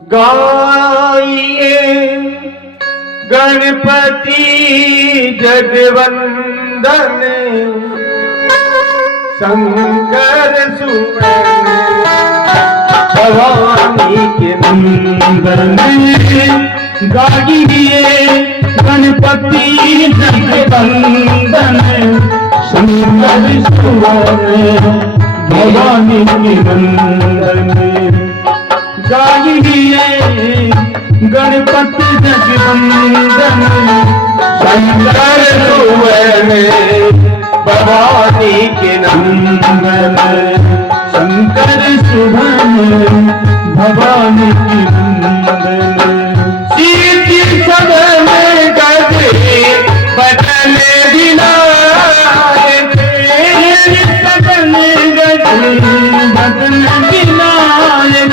गाइए गणपति जगवंदन शंकर सुवन भवानी के नंदन। गाइए गणपति जगवंदन शंकर सुवन भवानी के नंदन। गाइए गणपति जगवंदन शंकर सुवन भवानी के नंदन। शंकर सुवन भवानी के नंदन। सीति सदन गजे बदन विनायक। सदन गजे बदन विनायक।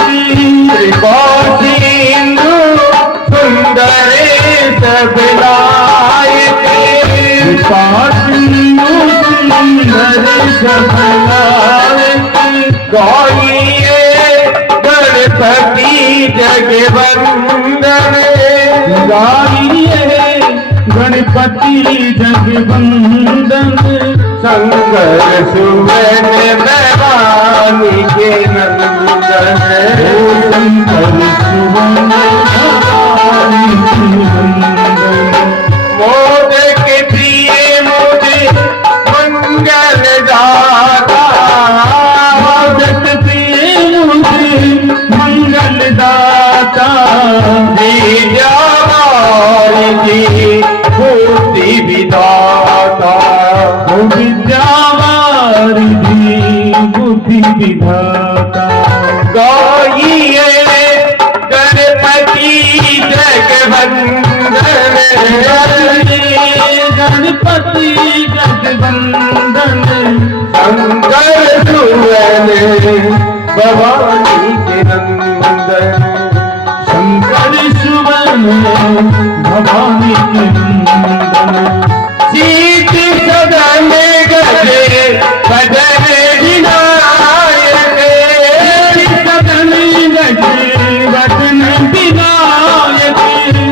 त्रिकोटिंदु सुंदर सब लायक। त्रिकोटिंदु सुंदर सब लायक। गाइए गणपति जगवंदन। गाइए गणपति जगवंदन शंकर सुवन भवानी के नंदन। शंकर सुवन भवानी के नंदन। मोदक प्रिय मुझे मंगल दाता। मोदक प्रिय मुझे मंगल दाता। विद्यावारिधि बुद्धि विधाता। विद्यावारिधि बुद्धि विधाता। गाइए गणपति जगवंदन। गणपति जगवंदन शंकर सुवन भवानी के नंदन। शंकर सुवन भवानी के नंदन। सीति सदन गजे बदन विनायक। सदन गजे बदन विनायक।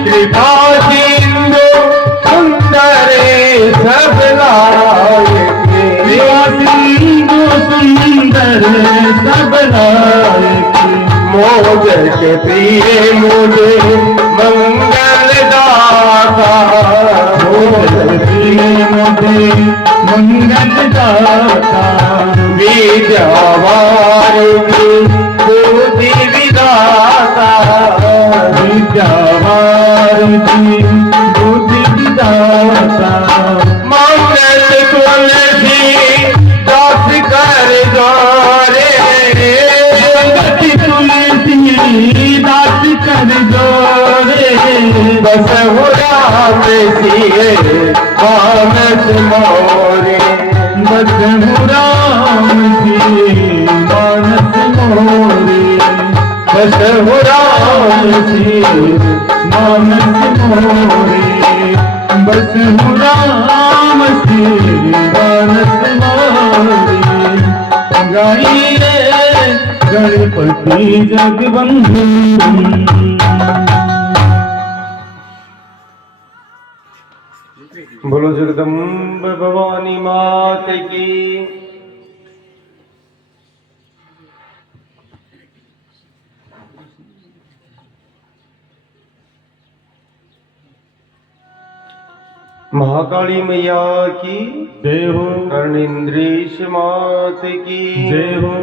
त्रिकोटिंदु सुंदर सब लायक। सिंधु सुंदर सब लायक। मोदक प्रिय मुझे मंगल दाता। मोदक प्रिय मुझे मंगल दाता। विद्यावारिधि बुद्धि विधाता। विद्यावारिधि बुद्धि विधाता। मंगल तुलसी दास कर जोरे। जगति तुलसी दास कर जोरे। बस हो राम सिए मानस मोरे। बस हो राम जी मानस मोरे। बस हो राम जी मानस मोरे। बस हो राम जी मानस मोरे। गाइए गणपति जगवंदन। बोलो जगदम्ब भवानी मात की। महाकाली मैया की जय हो। कर्णेन्द्रेश मात की जय हो।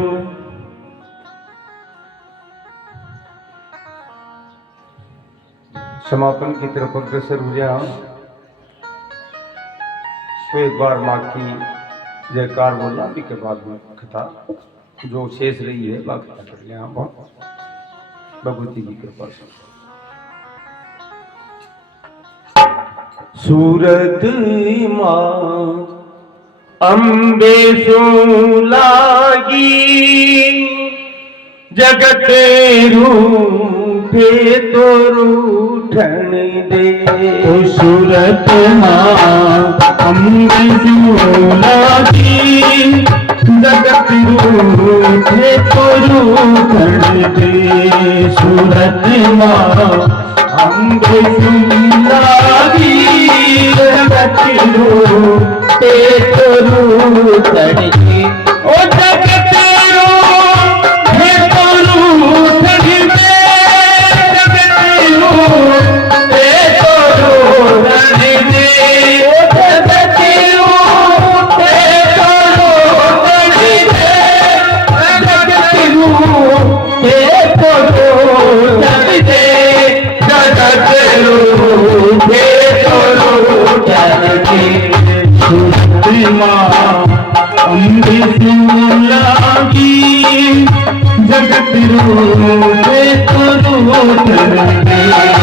समापन की तरफ अग्रसर हो जा। तो एक बार माँ की जयकार बोलना भी के बाद में कथा जो शेष रही है बाकी कर लिया भगवती की कृपा से। सूरत माँ अम्बे लागी जगत रूठे तो रूठन दे। सूरत माँ अम्बे लागी जगत रूठे तो रूठण दे सूरत माँ अम्बे सुन लागी जगत रूठे तो रूठण दे ओ जगत रूठे तो रूठण दे जगत रूठे तो रूठण दे जगत रूठे तो रूठण दे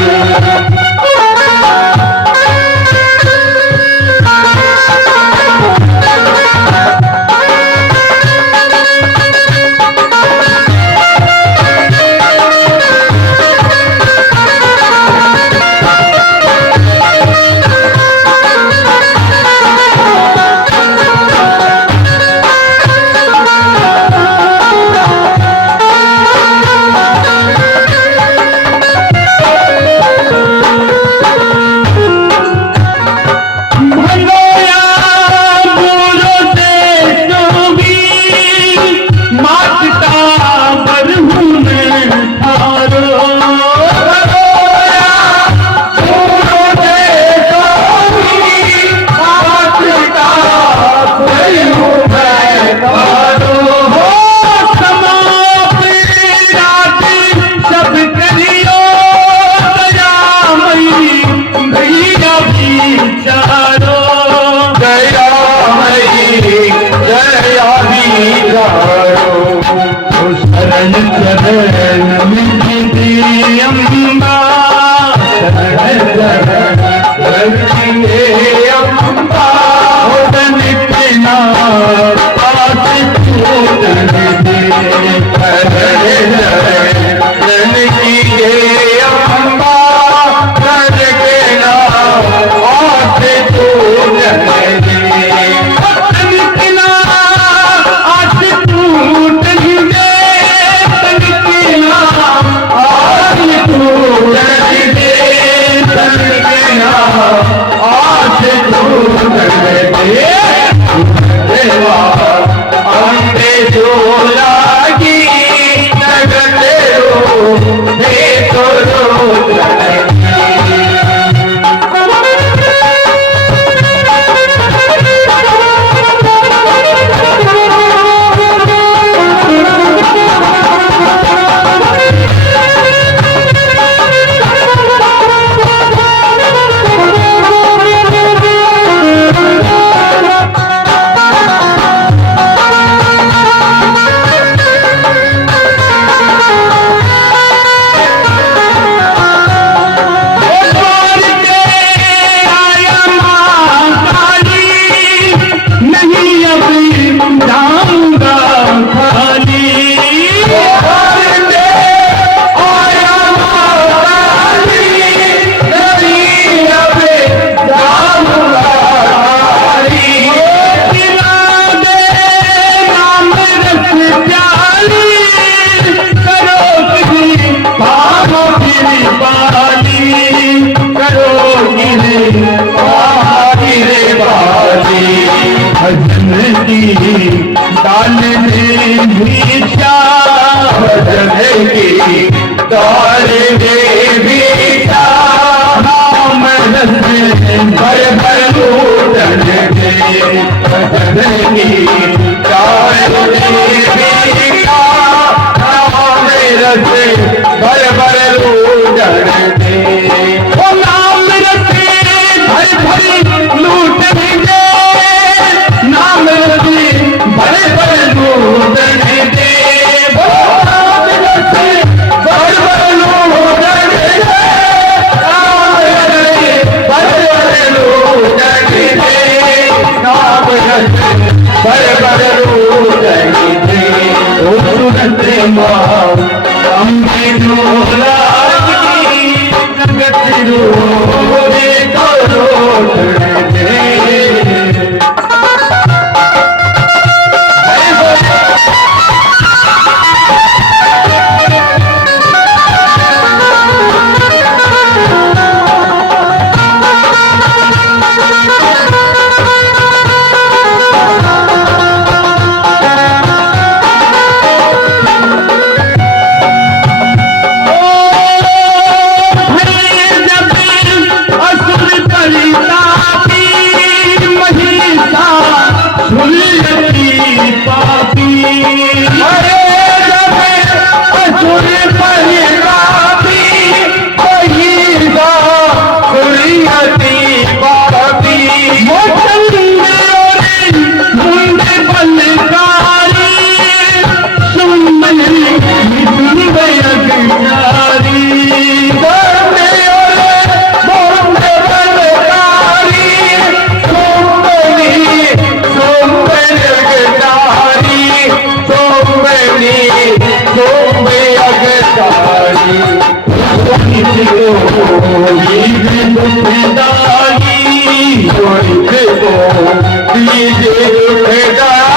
दुखदाई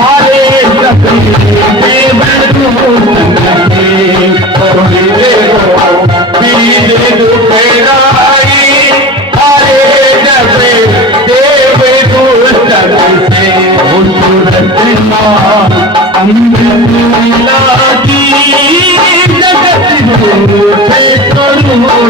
हरे सभी देव दुखदाई हरे जबे देव दूषण से सूरत माँ अमृत लागी जगत से करूँ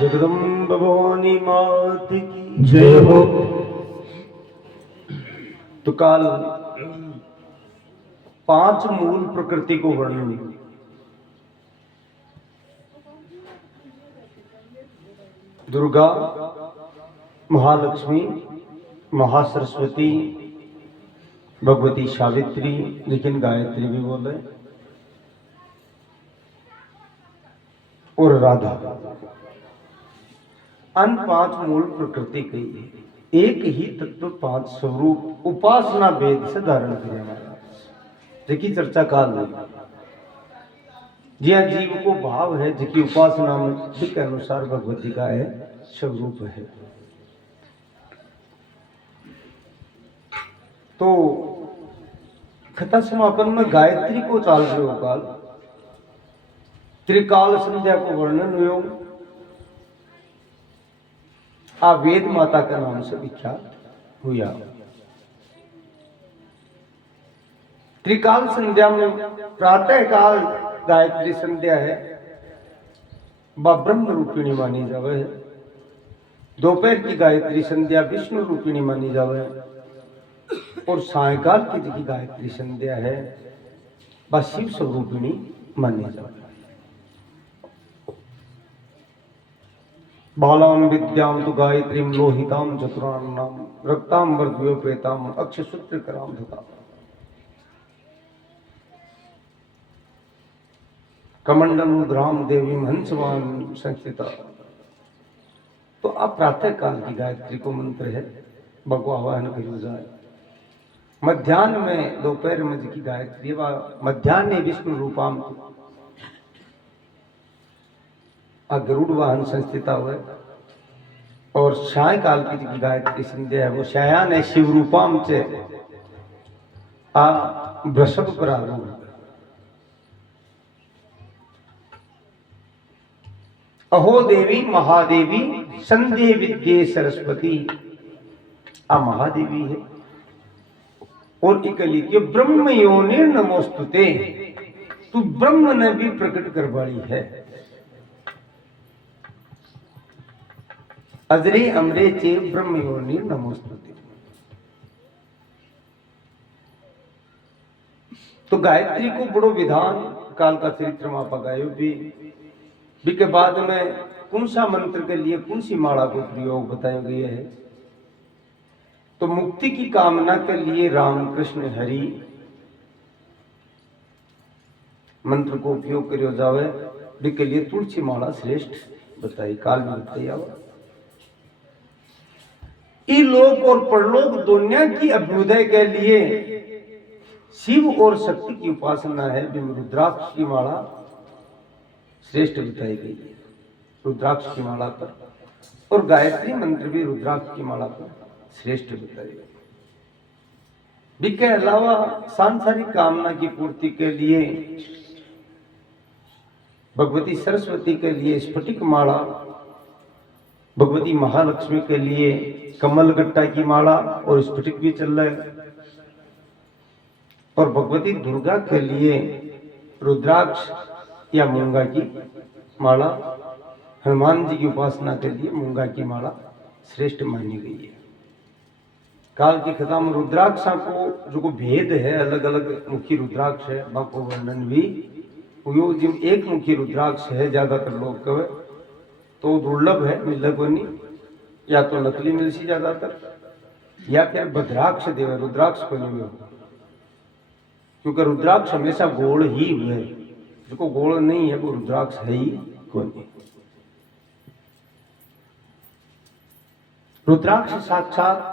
जगदम्ब भवानी मात की जय हो। तो काल 5 मूल प्रकृति को वर्णन दुर्गा, महालक्ष्मी, महासरस्वती, भगवती सावित्री, लेकिन गायत्री भी बोले, और राधा। अन 5 मूल प्रकृति कही है। एक ही तत्व 5 स्वरूप उपासना वेद से धारण किया हमारा। देखिए चर्चा काल में जिया जीव को भाव है, जिसकी उपासना में के अनुसार भगवती का है स्वरूप है। तो कथा समापन में गायत्री को चाल रहे हो काल, त्रिकाल संध्या को वर्णन हुए, आ वेद माता के नाम से विख्यात हुआ। त्रिकाल संध्या में प्रातः काल गायत्री संध्या है, वह ब्रह्म रूपिणी मानी जावे है। दोपहर की गायत्री संध्या विष्णु रूपिणी मानी जावे, और सायकाल की जो गायत्री संध्या है वह शिव स्वरूपिणी मानी जावे। बालाम विद्याम तु गायत्रीम लोहिताम चतुरान्नाम रक्ताम वर्ध्योपेताम अक्षसूत्र कराम धताम कमंडल रुद्राम देवी हंसवान संस्थिता। तो अब प्रातः काल की गायत्री को मंत्र है, भगवा आवाहन करो जाए। मध्यान्ह में दोपहर में की गायत्री व मध्यान्ह विष्णु रूपाम गरुड़ वाहन संस्थिता हुए, और साय काल की गायत्री संध्या है वो शयान शिव रूपाम चे आ वृषभ प्रारूढ़। अहो देवी महादेवी संध्या विद्ये सरस्वती, आ महादेवी है। और एक लिखिए ब्रह्म योनि नमोस्तुते, तू ब्रह्म ने भी प्रकट कर वाली है। अजरे अमरे चे ब्रह्म योनि नमोस्तुते। तो गायत्री को बड़ो विधान काल का चरित्र मापा गायो भी के बाद में कौन सा मंत्र के लिए कौन सी माला को प्रयोग बताया गया है। तो मुक्ति की कामना के लिए राम कृष्ण हरि मंत्र को उपयोग करो जावे, भी के लिए तुलसी माला श्रेष्ठ बताई, काल में बताई। लोक और परलोक दुनिया की अभ्युदय के लिए शिव और शक्ति की उपासना है, रुद्राक्ष की माला श्रेष्ठ बताई गई है। रुद्राक्ष की माला पर, और गायत्री मंत्र भी रुद्राक्ष की माला पर श्रेष्ठ बताई गई। इसके अलावा सांसारिक कामना की पूर्ति के लिए भगवती सरस्वती के लिए स्फटिक माला, भगवती महालक्ष्मी के लिए कमल गट्टा की माला और स्फटिक भी चल रहा है, और भगवती दुर्गा के लिए रुद्राक्ष या मूंगा की माला, हनुमान जी की उपासना के लिए मूंगा की माला श्रेष्ठ मानी गई है। काल की कथा में रुद्राक्षा को जो भेद है, अलग अलग मुखी रुद्राक्ष है, बाको वर्णन भी हुयो। जिन एक मुखी रुद्राक्ष है, ज्यादातर लोग कहे तो दुर्लभ है, मिले को नहीं, या तो नकली मिलसी ज्यादातर, या फिर भद्राक्ष देव रुद्राक्ष को नहीं हो, क्योंकि रुद्राक्ष हमेशा गोल ही हुए, जो गोल नहीं है वो रुद्राक्ष है ही कोई। रुद्राक्ष साक्षात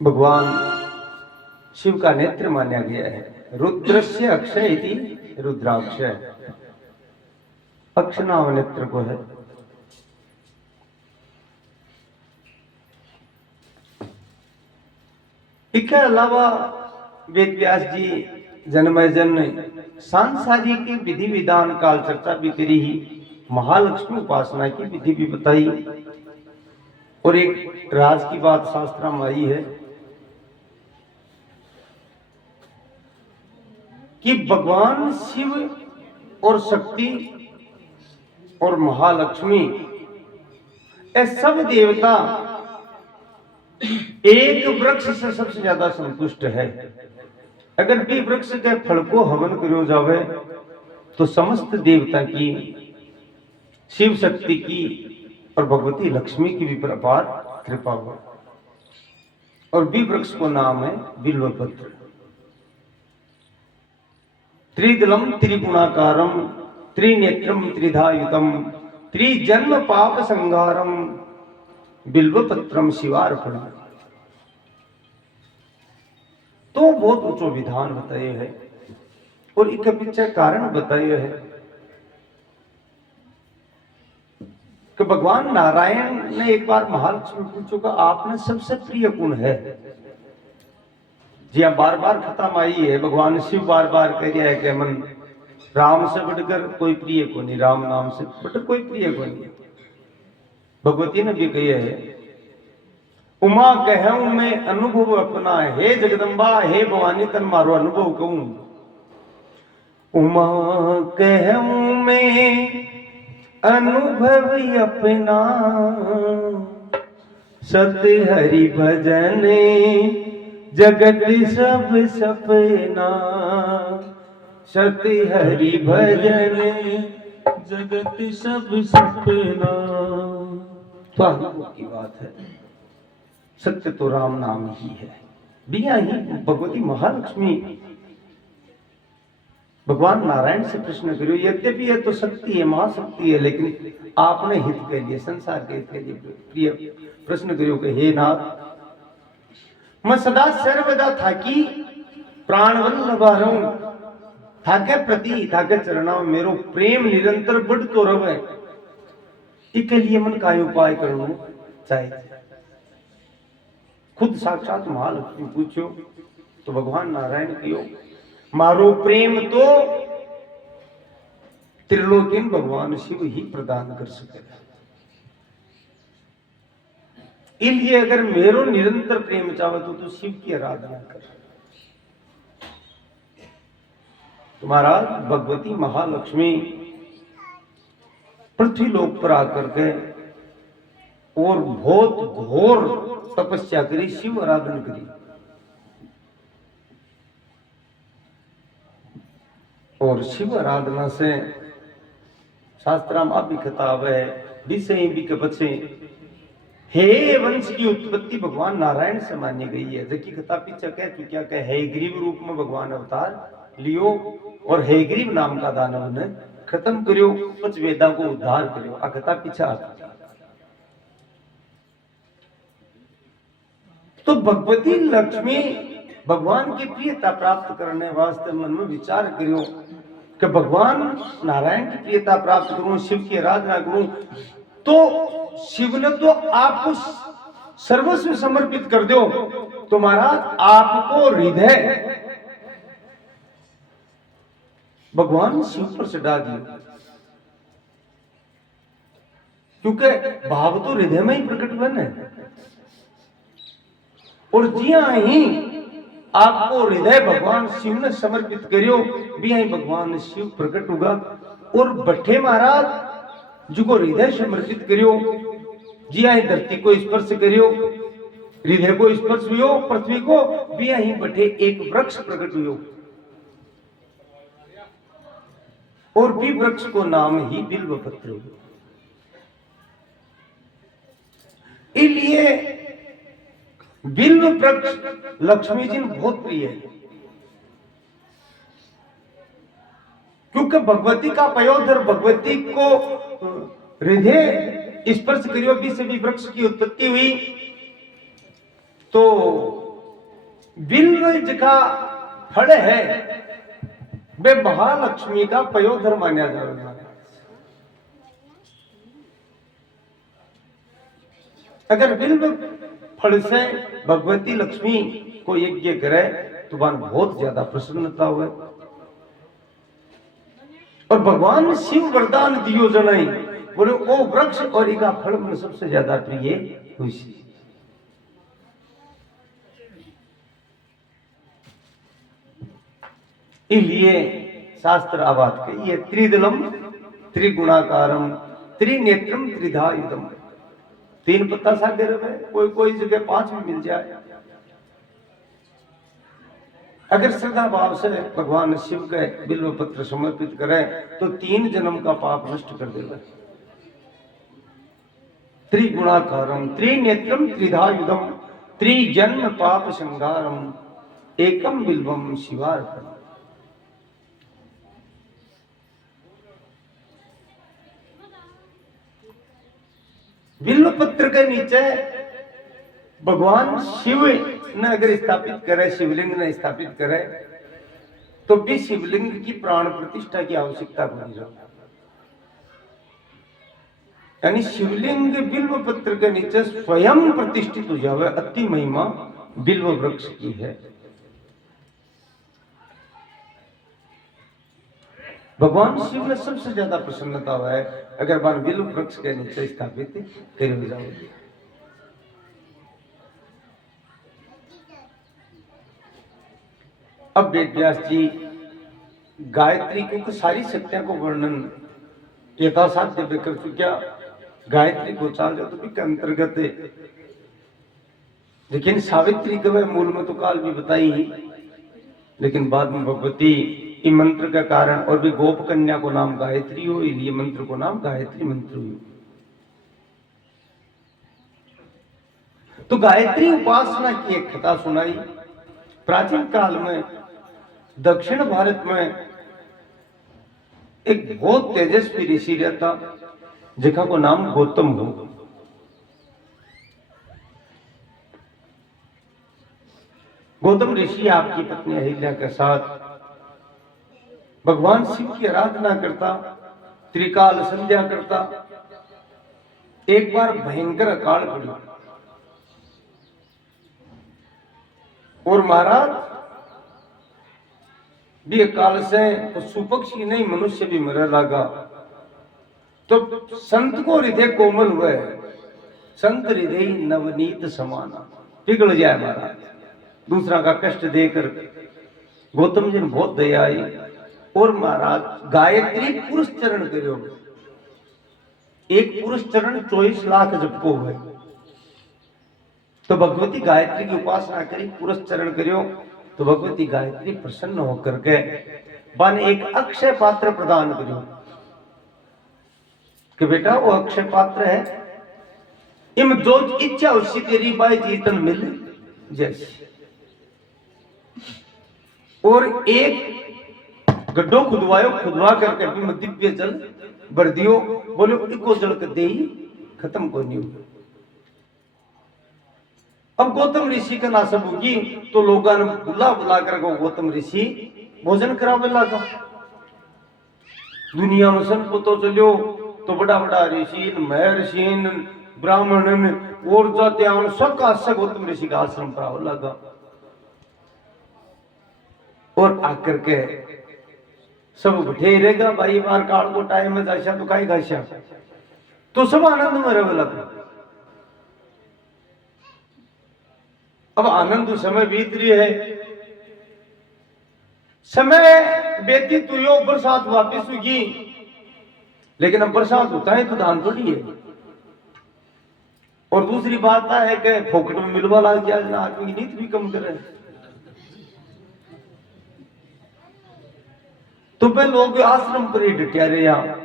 भगवान शिव का नेत्र माना गया है। रुद्रस्य अक्षय इति रुद्राक्ष, अक्ष नाम नेत्र को है। इसके अलावा वेद व्यास जी जन्मजन ने सांसारिक के विधि विधान काल चर्चा भी करी ही, महालक्ष्मी उपासना की विधि भी बताई, और एक राज की बात शास्त्र में आई है कि भगवान शिव और शक्ति और महालक्ष्मी ये सब देवता एक वृक्ष से सबसे ज्यादा संतुष्ट है। अगर भी वृक्ष के फल को हवन करो जावे तो समस्त देवता की, शिव शक्ति की और भगवती लक्ष्मी की भी अपार कृपा हो। और बी वृक्ष को नाम है बिल्वपत्र। त्रिदलम त्रिगुणाकारम त्रिनेत्रम त्रिधायुतम त्रिजन्म पाप संगारम बिल्वपत्रम शिवार्पणम। तो बहुत ऊंचो विधान बताए है और इसके पीछे कारण बताए है कि भगवान नारायण ने एक बार महालक्ष्मी पूछो कि आपने सबसे प्रिय गुण है। जी हाँ, बार बार खत्म आई है। भगवान शिव बार बार कह रहा है कि मन राम से बढ़कर कोई प्रिय को नहीं, राम नाम से बढ़कर कोई प्रिय को नहीं। भगवती ने भी कही है, उमा कहूं मैं अनुभव अपना, हे जगदम्बा हे भवानी तन मारो अनुभव कहूं। उमा कहूं मैं अनुभव अपना, सत्य हरि भजन जगत सब सपना, सत्य हरि भजन जगत सब सपना। तो अनुभव की बात है। सत्य तो राम नाम ही है। बिया ही भगवती महालक्ष्मी भगवान नारायण से प्रश्न करो, यद्यपि यह तो शक्ति है, महाशक्ति है, लेकिन आपने हित के लिए, संसार के हित के लिए प्रिय प्रश्न करो कि हे नाथ, मैं सदा सर्वदा थाकी प्राणवल्लभा रहूं, थाके प्रति थाके चरणा मेरो प्रेम निरंतर बढ़तो रहे, इसके लिए मन का उपाय करना चाहिए। खुद साक्षात महालक्ष्मी पूछो तो भगवान नारायण कियो, मारो प्रेम तो त्रिलोकीन भगवान शिव ही प्रदान कर सके। इसलिए अगर मेरो निरंतर प्रेम चाहे तो शिव की आराधना कर। तुम्हारा भगवती महालक्ष्मी पृथ्वी लोक पर आकर के और बहुत घोर तपस्या करी, शिव आराधना करी। और शिव आराधना से शास्त्र में भी किताब है, विषय भी के बच्चे हे वंश की उत्पत्ति भगवान नारायण से मानी गई है। जबकि कथा पीछे कह चुकिया कि हे ग्रीव रूप में भगवान अवतार लियो और हे ग्रीव नाम का दानव ने खत्म करियो, कुछ वेदा को उद्धार करियो। आ कथा पीछे आ चुकी। तो भगवती लक्ष्मी भगवान की प्रियता प्राप्त करने वास्ते मन में विचार करियो कि भगवान नारायण की प्रियता प्राप्त करूं, शिव की आराधना करूं, तो शिव ने तो आपको सर्वस्व समर्पित कर दो। तो महाराज आपको हृदय भगवान शिव पर चढ़ा दियो, क्योंकि भाव तो हृदय में ही प्रकट हुआ है। और जिया ही आपको हृदय भगवान शिव ने समर्पित करियो, भी यही भगवान शिव प्रकट होगा। और बठे महाराज जो को हृदय समर्पित करियो, जिया ही धरती को स्पर्श करियो, हृदय को स्पर्श हुयो, पृथ्वी को भी यही बठे एक वृक्ष प्रकट हुयो। और भी वृक्ष को नाम ही बिल्वपत्र हुयो। इसलिए बिल्व वृक्ष लक्ष्मी जी बहुत प्रिय है, क्योंकि भगवती का पयोधर भगवती को हृदय स्पर्श करियो भी से भी वृक्ष की उत्पत्ति हुई। तो बिल्व जिका फल है वे महालक्ष्मी का पयोधर माना जाएगा। अगर बिल्व फल से भगवती लक्ष्मी को यज्ञ करे तो वन बहुत ज्यादा प्रसन्नता हुए। और भगवान शिव वरदान दियो जनाई, बोले ओ वृक्ष और इका फल में सबसे ज्यादा प्रिय खुशी। इसलिए शास्त्र आबाद के ये त्रिदलम त्रिगुणाकारम त्रिनेत्रम त्रिधायुधम, तीन पत्ता सागर में कोई कोई जगह 5 भी मिल जाए। अगर श्रद्धा भाव से भगवान शिव के बिल्व पत्र समर्पित करें तो 3 जन्म का पाप नष्ट कर देगा। त्रिगुणाकारम त्रिनेत्रम त्रिधायुधम त्रिजन्म पाप संहारम एकम बिल्वम शिवार्पणम। बिल्व पत्र के नीचे भगवान शिव ने अगर स्थापित करे, शिवलिंग ने स्थापित करे, तो भी शिवलिंग की प्राण प्रतिष्ठा की आवश्यकता बनी रही। यानी शिवलिंग बिल्व पत्र के नीचे स्वयं प्रतिष्ठित हो जावे, अति महिमा बिल्व वृक्ष की है। भगवान शिव में सबसे ज्यादा प्रसन्नता हुआ है अगर भगवान बिल्व वृक्ष के नीचे स्थापित कर हो जाओगे। अब वेद व्यास जी गायत्री की सारी शक्तियों को वर्णन यथासाध्य कर चुका। गायत्री को चाल जो तो के अंतर्गत है, लेकिन सावित्री के मूल में तो काल भी बताई ही, लेकिन बाद में भगवती इस मंत्र का कारण और भी गोप कन्या को नाम गायत्री हो, इसलिए मंत्र को नाम गायत्री मंत्र हो। तो गायत्री उपासना की एक कथा सुनाई। प्राचीन काल में दक्षिण भारत में एक बहुत तेजस्वी ऋषि रहता, जिसका को नाम गौतम हो। गौतम ऋषि आपकी पत्नी अहिल्या के साथ भगवान शिव की आराधना करता, त्रिकाल संध्या करता। एक बार भयंकर अकाल पड़ी और महाराज भी अकाल से पशु पक्षी नहीं मनुष्य भी मरने लगा। तो संत को हृदय कोमल हुए, संत हृदय नवनीत समाना, पिघल जाए महाराज। दूसरा का कष्ट देकर गौतम जी ने बहुत दया आई और महाराज गायत्री पुरुष चरण करो। एक पुरुष चरण 24 लाख जपको हुए। तो भगवती गायत्री की उपासना करी, पुरुष चरण करो तो भगवती गायत्री प्रसन्न होकर के बन एक अक्षय पात्र प्रदान करो कि बेटा वो अक्षय पात्र है, इम जो इच्छा उसकी तेरी बाई जीतन मिल जैसी। और एक गड्ढो खुदवायो, खुदवा करके भी दिव्य जल भर दियो, बोलो इको जल के दे खत्म को नहीं हुआ। अब गौतम ऋषि का नासब होगी तो लोगों ने बुला बुला कर गौतम ऋषि भोजन करावे लगा। दुनिया में सन पतो चलो तो बड़ा बड़ा ऋषि, महर्षि, ब्राह्मण और जातियां सबका गौतम ऋषि का आश्रम पर लगा। और आकर के सब बैठे रहेगा, भाई बार काल को टाइम में जाशा तो काई गाशा, तो सब आनंद में रहे लगा। अब आनंद समय बीत रही है, समय व्यतीत हुई, बरसात वापिस हुई, लेकिन अब बरसात होता है तो धान थोड़ी है। और दूसरी बात है कि फोकट में मिलवा लग जाए ना, आदमी की नींद भी कम करे। तो वे लोग आश्रम पर ही डटिया रहे यहाँ।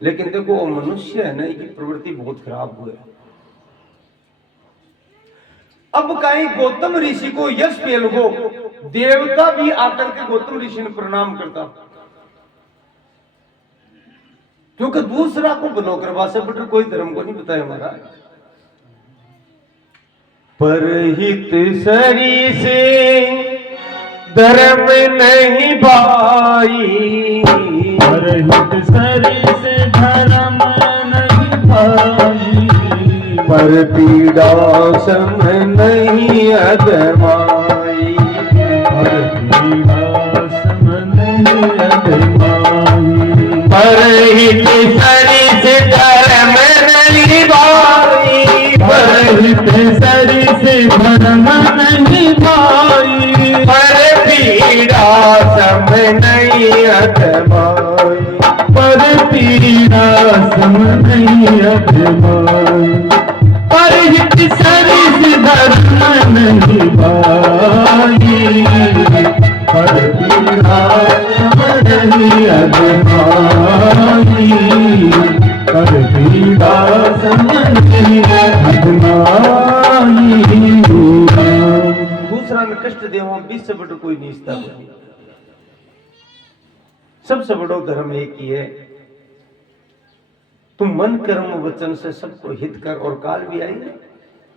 लेकिन देखो वो मनुष्य है ना, इसकी प्रवृत्ति बहुत खराब हुई है। अब कहीं गौतम ऋषि को यश फेल हो, देवता भी आकर के गौतम ऋषि ने प्रणाम करता, क्योंकि दूसरा को बनो करवा से बटर कोई धर्म को नहीं बताया हमारा। परहित सरी से धर्म नहीं भाई, परहित सरी से धर्म नहीं भाई, पर पीड़ा सम नहीं अदमाई, पर पीड़ा सम नहीं अदमाई। परहित सरी से धर्म नहीं भाई, परहित सरी से धर्म नहीं भाई, पर पीड़ा सम नहीं अदमाई, पर पीड़ा सम नहीं अदमाई। परहित सरी से धर्म नहीं भाई, पर पीड़ा सम नहीं अदमाई, पर पीड़ा सम नहीं सबसे बड़ो धर्म एक ही है, तुम मन कर्म वचन से सबको हित कर। और काल भी आई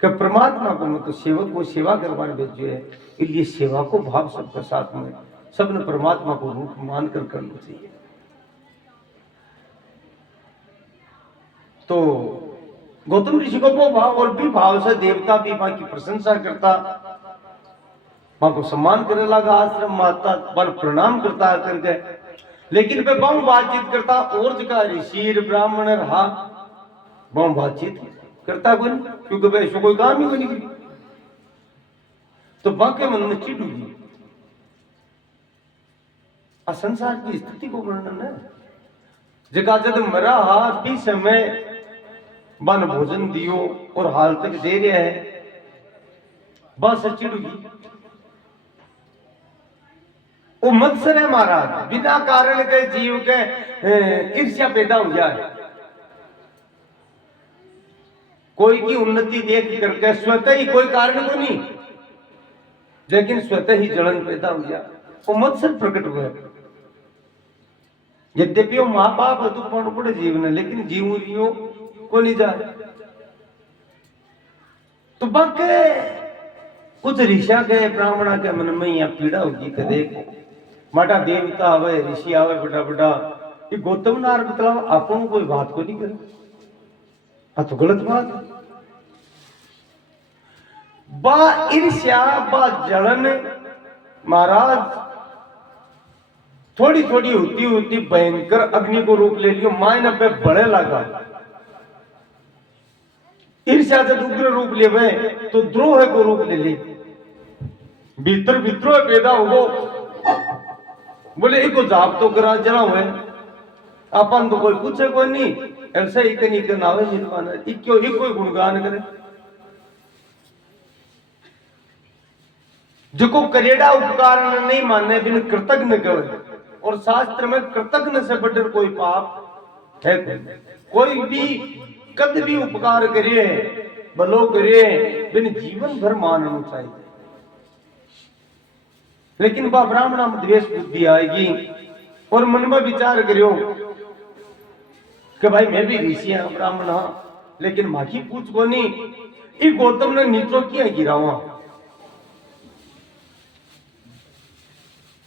कि परमात्मा को मतलब सेवक को सेवा करवाने भेजो है, इसलिए सेवा को भाव सबके साथ में सबने परमात्मा को रूप मानकर करना चाहिए। तो गौतम ऋषि को वो भाव और भी भाव से देवता भी मां की प्रशंसा करता, मां को सम्मान करने लगा, आश्रम माता पर प्रणाम करता करके। लेकिन वे बहु बातचीत करता और जगह ऋषि ब्राह्मण रहा, बहु बातचीत करता कोई, क्योंकि वे ऐसा कोई काम ही कोई नहीं। तो बाके मन में चिड़ हुई, संसार की स्थिति को वर्णन है। जगह जब मरा हा भी समय बन भोजन दियो और हाल तक दे रहा है, बस चिड़ हुई। वो मत्सर है महाराज, बिना कारण के जीव के ईर्ष्या पैदा हो जाए, कोई की उन्नति देख करके स्वतः ही, कोई कारण को नहीं, लेकिन स्वतः ही जलन पैदा हो जाए, वो मत्सर प्रकट हुआ। यद्यपि वो माँ बाप तो पड़े जीवन है, लेकिन जीव को नहीं जाए। तो बाके कुछ ऋषा के ब्राह्मणा के मन में यह पीड़ा होगी कि देखो माटा देवता आवे ऋषि आवे बड़ा बड़ा, ये गौतम नार मतलब अपन कोई बात को नहीं करे, तो गलत बात। बा ईर्ष्या बा जलन महाराज थोड़ी थोड़ी होती होती भयंकर अग्नि को रूप ले लियो, मायने पे बड़े लगा। ईर्ष्या जब उग्र रूप ले वे तो द्रोह को रूप ले ली, भीतर विद्रोह पैदा हो। बोले इको जाप तो करा जरा हुए, अपन तो कोई पूछे कोई नहीं, ऐसे एक नावे निर्माण इक्यो ही कोई गुणगान करे। जो करेड़ा उपकार नहीं माने बिन कृतज्ञ गए, और शास्त्र में कृतज्ञ से बढ़कर कोई पाप है कोई भी कद भी उपकार करिए भलो करिए बिन जीवन भर मानना चाहिए। लेकिन वह ब्राह्मण में द्वेष बुद्धि आएगी और मन में विचार करियो कि भाई मैं भी ऋषि हूं ब्राह्मण हाँ, लेकिन माखी पूछ को नहीं, ये गौतम ने नीचो किया गिरावा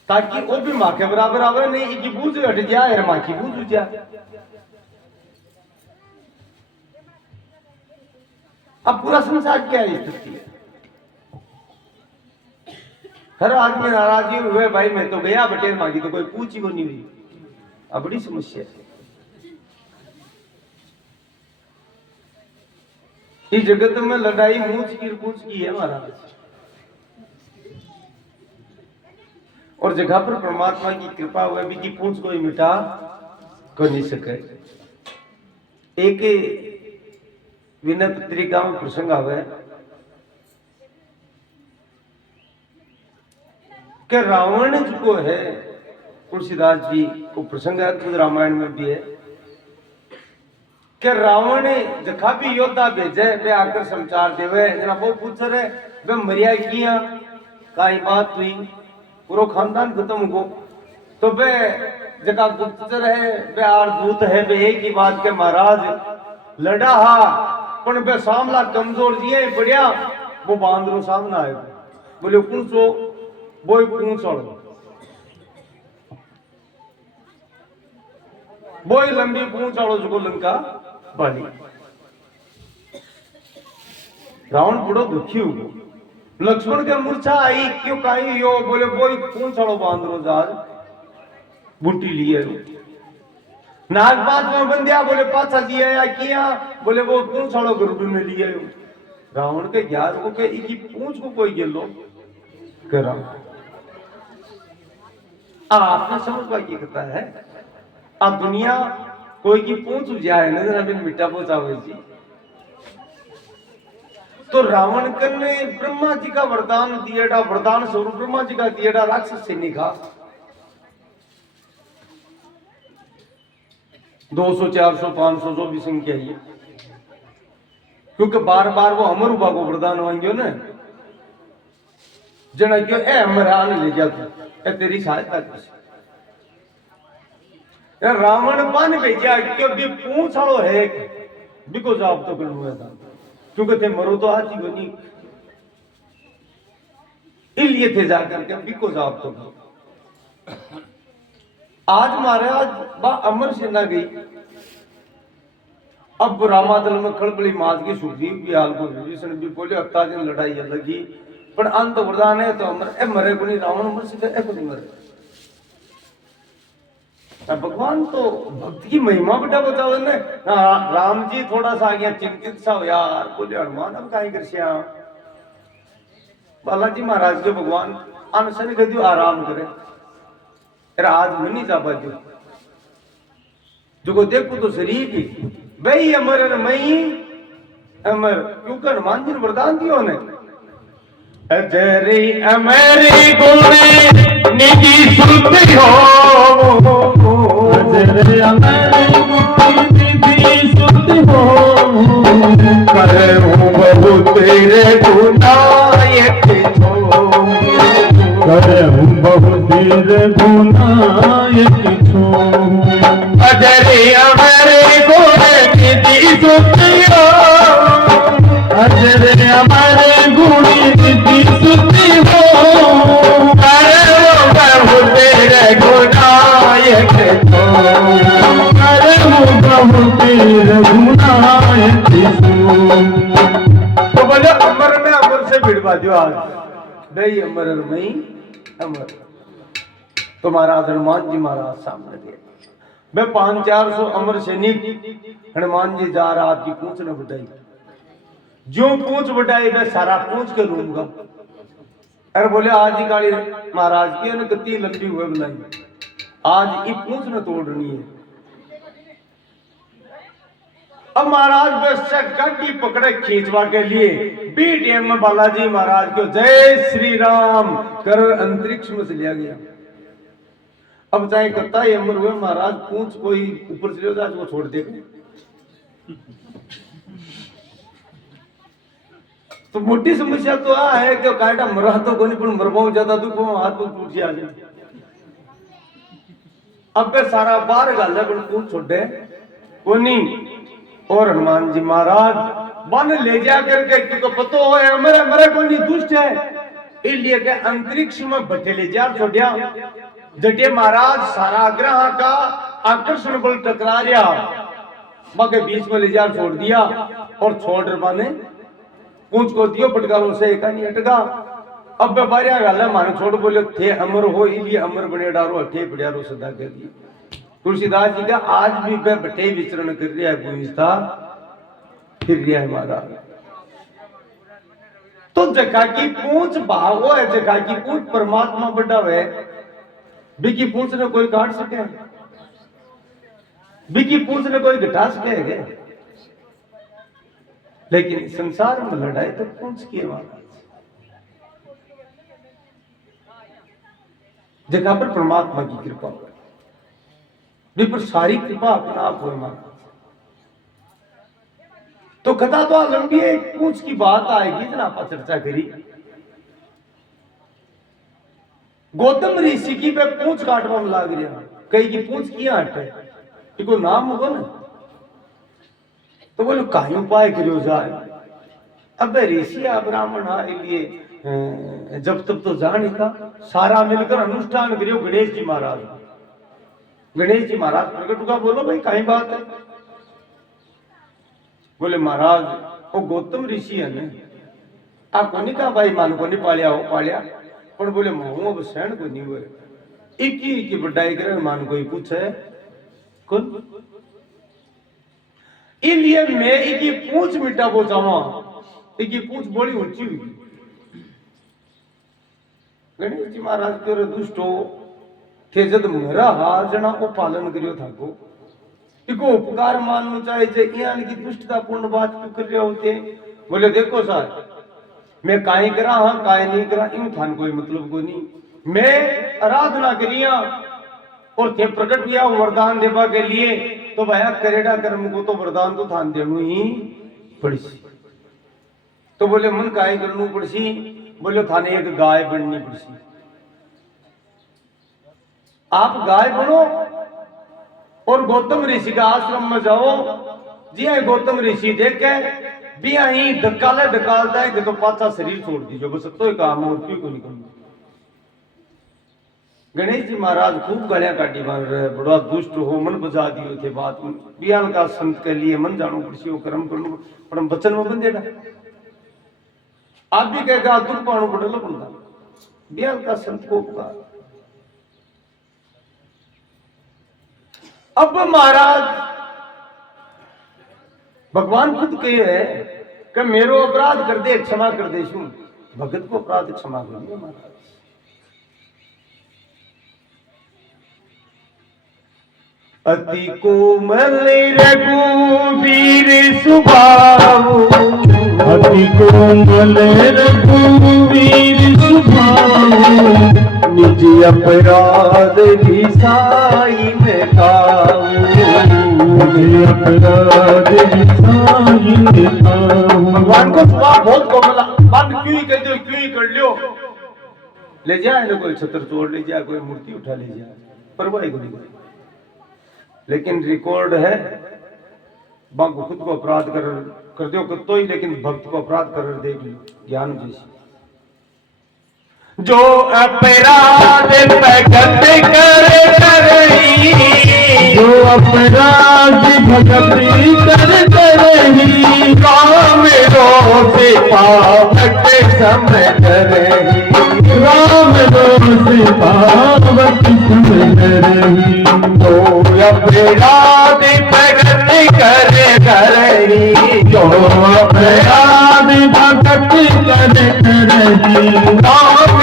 ताकि वो भी माँ के बराबर आवे, नहीं इनकी बूझ हट जाए और माँ की बूझ उठ जाए। अब पूरा संसार क्या स्थिति है, हर आदमी नाराजी हुए भाई मैं तो गया बटेर मांगी तो कोई पूछ ही को नहीं हुई। अब बड़ी समस्या है इस जगत में, लड़ाई मूछ की है महाराज, और जगह पर परमात्मा की कृपा हुए भी की पूंछ कोई मिटा को नहीं सके। एक विनय पत्रिका में प्रसंग आवे कि रावण जो है, तुलसीदास जी को प्रसंग है, खुद रामायण में भी है कि रावण ने जखा भी योद्धा भेजे वे आकर समाचार देवे, जना वो पूछ रहे वे मरिया किया काई बात हुई, पूरा खानदान खत्म हो। तो वे जगह गुप्तचर है वे आरदूत है, वे एक ही बात के महाराज लड़ा हा पण वे सामला कमजोर जी है बढ़िया, वो बांदरो सामने आए बोले पूछो वो पूछो वो लंबी पूंछ वालों जो लंका बाली। रावण बड़ो दुखी हो, लक्ष्मण के मूर्छा आई क्यों काई यो, बोले वो पूंछ वालो बांदरो जाल बूटी लिए नागपात में बंदिया, बोले पाछा दिया या किया, बोले वो पूंछ वालो गरुड़ ने लिए। रावण के 11 को के इकी पूंछ को कोई गेलो करा। आपने समझ पाई कहता है अब दुनिया कोई की पूंछ जाए नजर अभी मिट्टा पहुंचावे जी। तो रावण ने ब्रह्मा जी का वरदान दिएड़ा, वरदान स्वरूप ब्रह्मा जी का दिएड़ा राक्षस से निकाह 200 400 500 जो भी संख्या है, क्योंकि बार बार वो अमर उबा को वरदान मांगियो ना, जना क्यों ए अमर आने ले जा तू ए तेरी सहायता कर। रावण पान भेजा क्यों भी पूछ वालो है बिको जवाब तो कर हुआ था क्योंकि थे मरो तो आज ही बनी इसलिए थे जाकर के बिको जवाब तो कर आज महाराज बा अमर सेना गई अब रामादल में खड़बड़ी माज की सुखदीप भी हाल को विभीषण भी बोले हफ्ता दिन लड़ाई लगी पर अंत वरदान है तो अमर ए मरे को नहीं रावण मर से ए को नहीं मरे भगवान तो भक्त की महिमा बेटा बताओ ने राम जी थोड़ा सा आगे चिंतित सा हो यार बोले हनुमान अब कहीं कर श्या बालाजी महाराज के भगवान अनशन कर दियो आराम करे आज में नहीं जा पाती जो को देखो तो शरीर की वही अमर मई अमर क्योंकि हनुमान जी ने वरदान दियो ने अजरे अमरे गुणे निजी सुनते हो अजरे अमरे गुणे निजी सुनते हो करूं बहु तेरे गुनायक छो करूं बहु तेरे गुनायक छो अजरे अमरे गुणे निजी सुनते हो अजरे अमरे गुणे निजी सुनते हो करूं बहु तेरे गुनायक छो करूं बहु तेरे गुनायक छो तो बोले अमर में अमर से भिड़वा दियो आज नहीं अमर मई अमर तो महाराज हनुमान जी महाराज सामने गए मैं 500-400 अमर सैनिक हनुमान जी जा रहा आपकी पूंछ न बढ़ाई जो पूंछ बढ़ाई मैं सारा पूंछ के लूंगा अरे बोले आज ही काली महाराज की न कितनी लंबी हुए बुलाई आज ये पूंछ न तोड़नी है अब महाराज बस गाड़ी पकड़े खींचवा के लिए बीडीएम में बालाजी महाराज को जय श्री राम कर अंतरिक्ष में से लिया गया अब चाहे कत्ता ही अमर हुए महाराज पूंछ कोई ऊपर से जाए वो छोड़ देगा तो मोटी समस्या तो आ है कि काटा मरा तो कोई नहीं मरवाऊ ज्यादा दुख हाथ में टूट आ जाए अब वे सारा बाहर गाल है पूंछ छोड़े कोनी और हनुमान जी महाराज बन ले जा करके क्योंकि पतो है मेरे मेरे को नहीं दुष्ट है इसलिए के अंतरिक्ष में बैठे ले जा छोड़िया जटे महाराज सारा ग्रह का आकर्षण बल टकरा गया मगे बीच में ले जा छोड़ दिया और छोड़ माने पूंछ को दियो पटकारो से एक नहीं हटगा अब बारिया गाला माने छोड़ बोले थे अमर हो इसलिए अमर बने डारो थे बढ़ियारो सदा कर दिए तुलसीदास जी का आज भी वह बटे विचरण कर रहा है भूमिस्था फिर रहा है महाराज तो जगह की पूंछ भाव है जगह की पूंछ परमात्मा बड़ा है बिकी पूंछ ने कोई काट सके बिकी पूंछ ने कोई घटा सके लेकिन संसार में लड़ाई तो पूंछ की है महाराज जगह पर परमात्मा की कृपा हो पर सारी कृपा अपना आप हो महाराज तो कथा तो लंबी है पूंछ की बात आएगी जना आप चर्चा करी गौतम ऋषि की पे पूंछ काटवा में लाग रहा कई की पूंछ किया हटे को नाम होगा ना तो बोलो कहीं उपाय करो जाए अब ऋषि ब्राह्मण लिए जब तब तो जा नहीं था सारा मिलकर अनुष्ठान करियो गणेश जी महाराज प्रकट हुआ बोलो भाई कहीं बात है बोले महाराज वो गौतम ऋषि है ने आपको नहीं कहा भाई मान को नहीं पालिया हो पालिया पर बोले महू अब सहन को नहीं हुए एक बढ़ाई करे मान को ही पूछे कौन इसलिए मैं एक पूछ मिटा वो जावा एक पूछ बड़ी ऊंची हुई गणेश जी महाराज के दुष्ट हो थे जब मेरा हार जना को पालन करियो था को इको उपकार मानना चाहिए यानी की दुष्टता पूर्ण बात क्यों कर रहे होते बोले देखो सर मैं काहे करा हाँ काहे नहीं करा इन थान कोई मतलब को नहीं मैं आराधना करिया और थे प्रकट किया वरदान देवा के लिए तो भैया करेगा कर्म को तो वरदान तो थान देनु ही पड़ी तो बोले मन काहे करनू पड़सी बोले थाने एक गाय बननी पड़सी आप गाय बनो और गौतम ऋषि का आश्रम में जाओ जी। गौतम ऋषि देखे भी यही धक्काले धकालता है कि तो पाचा शरीर छोड़ दीजिए, बस तो ही काम और क्यों को निकल। गणेश जी महाराज खूब गलियां काटी मार रहे, बड़ा दुष्ट हो, मन बजा दियो थे बात बियाल का संत के लिए मन जानो पड़सी हो, कर्म कर लो पर बचन में बंदेगा। आप भी कहेगा दुख पाणु पड़ेलो बंदा बियाल का संत को पुकार। अब महाराज भगवान खुद कहे है कि मेरो अपराध कर दे क्षमा कर दे, भगत को अपराध क्षमा कर दिया महाराज। अति कोमल रघुवीर सुभाऊ, अति कोमल रघुवीर सुभाऊ, निज अपराध विसाई में ताऊ, निज अपराध विसाई में ताऊ। भगवान को स्वभाव बहुत कोमल, मन क्यों ही कहते हो, क्यों ही कर लियो, ले जाए ना कोई छत्र तोड़ ले जाए, कोई मूर्ति उठा ले जाए, परवाह को नहीं। लेकिन रिकॉर्ड है बांको खुद को अपराध कर दो तो ही, लेकिन भक्त को अपराध कर देख लो ज्ञान जैसी। जो अपराध भगत करे करही, जो अपराध भगत करही, काम रोसे पावक समझ रही, राम रोस पावक समझ रही। जो अपराध भगत करे करही, जो अपराध भगत करे करही, राम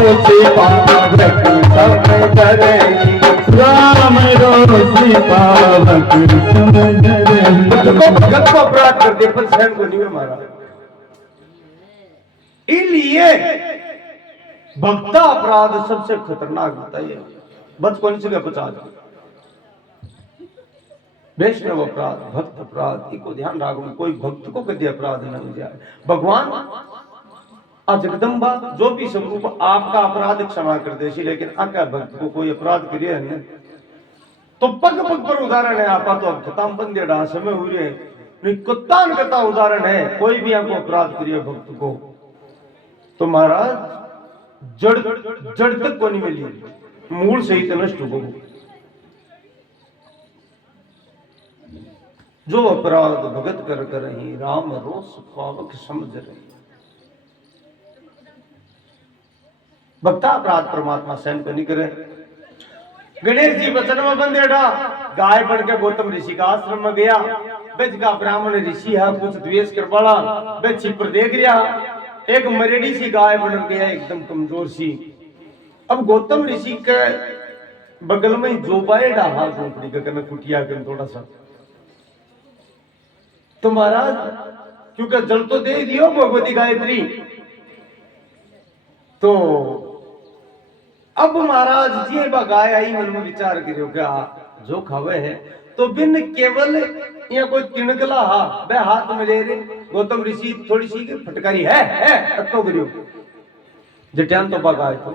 रोसे पावक समझ रही, राम रोस पावक समझ रही। तो भगत को अपराध कर दे पर स्वयं को नहीं मारा। इसलिए भक्ता अपराध सबसे खतरनाक होता है, बचपन से बचा दो। वैष्णव अपराध, भक्त अपराध, इको ध्यान रखो, कोई भक्त को कभी अपराध न हो जाए। भगवान जगदम्बा जो भी स्वरूप आपका अपराध क्षमा कर दे, लेकिन आपका भक्त को कोई अपराध करिए न तो पग पग पर उदाहरण है। आपा तो अब खत्म बंदे डा समय हुए नहीं, कुत्तान कथा उदाहरण है। कोई भी आपको अपराध करिए भक्त को तो महाराज जड़ तक को नहीं मिली, मूल सहित नष्ट हो। जो अपराध भगत कर रही, राम रोस पावक समझ रही। भक्ता अपराध परमात्मा सहन को नहीं करे। गणेश जी वचन में बंदेड़ा गाय बन के गौतम ऋषि का आश्रम में गया। बेच का ब्राह्मण ऋषि है, कुछ द्वेष कर पड़ा, बेच छिपर देख रिया, एक मरेड़ी सी गाय बन गया, एकदम कमजोर सी। अब गौतम ऋषि के बगल में जो बाएड़ा हाथ झोपड़ी का कन कुटिया कन थोड़ा सा, तो महाराज क्योंकि जल तो दे दियो भगवती गायत्री, तो अब महाराज जी गाय आई, मन में विचार करो क्या जो खावे है तो बिन केवल या कोई तिनकला बे हाथ में ले रे। गौतम ऋषि थोड़ी सी फटकारी है अतो करियो जटान तो गाय तो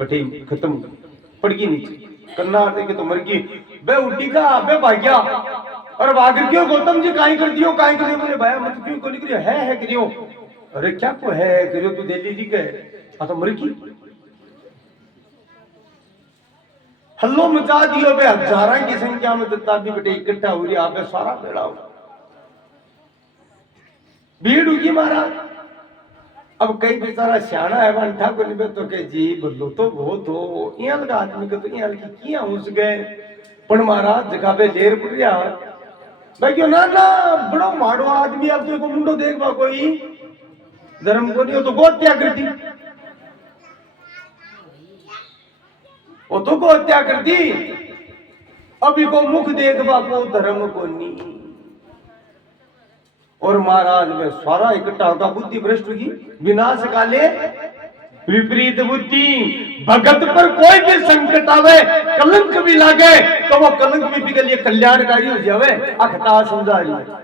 बटे खत्म पड़गी नीचे करना के तो मर गई। बे उठी का बे भाग्या और भाग क्यों गौतम जी काई कर दियो बोले भाई मत क्यों को निकलियो है करियो। अरे क्या को है करियो तू दिल्ली जी के तो मर गई। हल्लो मचा दियो बे हजारों की संख्या में तभी बेटे इकट्ठा हो रही आप सारा बेड़ा हो भीड़ होगी महाराज। अब कई बेचारा सियाना है अंठा को निबे तो के जी बदलो तो बहुत हो यहाँ लगा आदमी को तो यहाँ लगी किया घुस गए पर महाराज जगह पे देर पड़ गया भाई क्यों ना बड़ो माड़ो आदमी अब तो मुंडो देख बा कोई धर्म को नहीं हो तो बहुत त्याग कर दी वो तो को हत्या कर दी। अभी को मुख देखबा को धर्म को नहीं। और महाराज में सारा इकट्ठा होगा बुद्धि भ्रष्ट होगी विनाश काले विपरीत बुद्धि। भगत पर कोई भी संकट आवे कलंक भी लागे तो वो कलंक भी के लिए कल्याणकारी हो जावे अखता समझा रही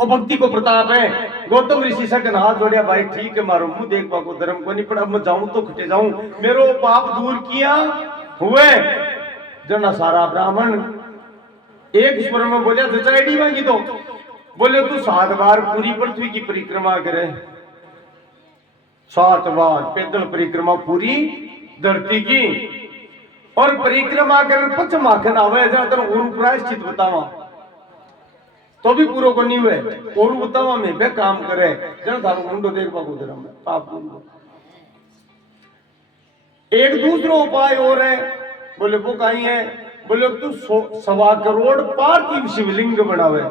और भक्ति को प्रताप है। गौतम ऋषि से हाथ जोड़िया भाई ठीक है मारो मुंह देख पाको धर्म को नहीं पड़ा मैं जाऊं तो खटे जाऊं मेरो पाप दूर किया हुए जना सारा ब्राह्मण एक स्वर में बोले तो चाइडी मांगी तो बोले तू 7 बार पूरी पृथ्वी की परिक्रमा करे, 7 बार पैदल परिक्रमा पूरी धरती की, और परिक्रमा कर पच माखन आवे जरा गुरु प्रायश्चित बतावा तो भी पूरो को नहीं हुए और बतावा में बे काम करे जरा थारो मुंडो देखबा को धर्म में पाप दूर। एक दूसरा उपाय और है, बोले वो कहीं है, बोले तू 1.25 करोड़ पार्थिव शिवलिंग बनावे,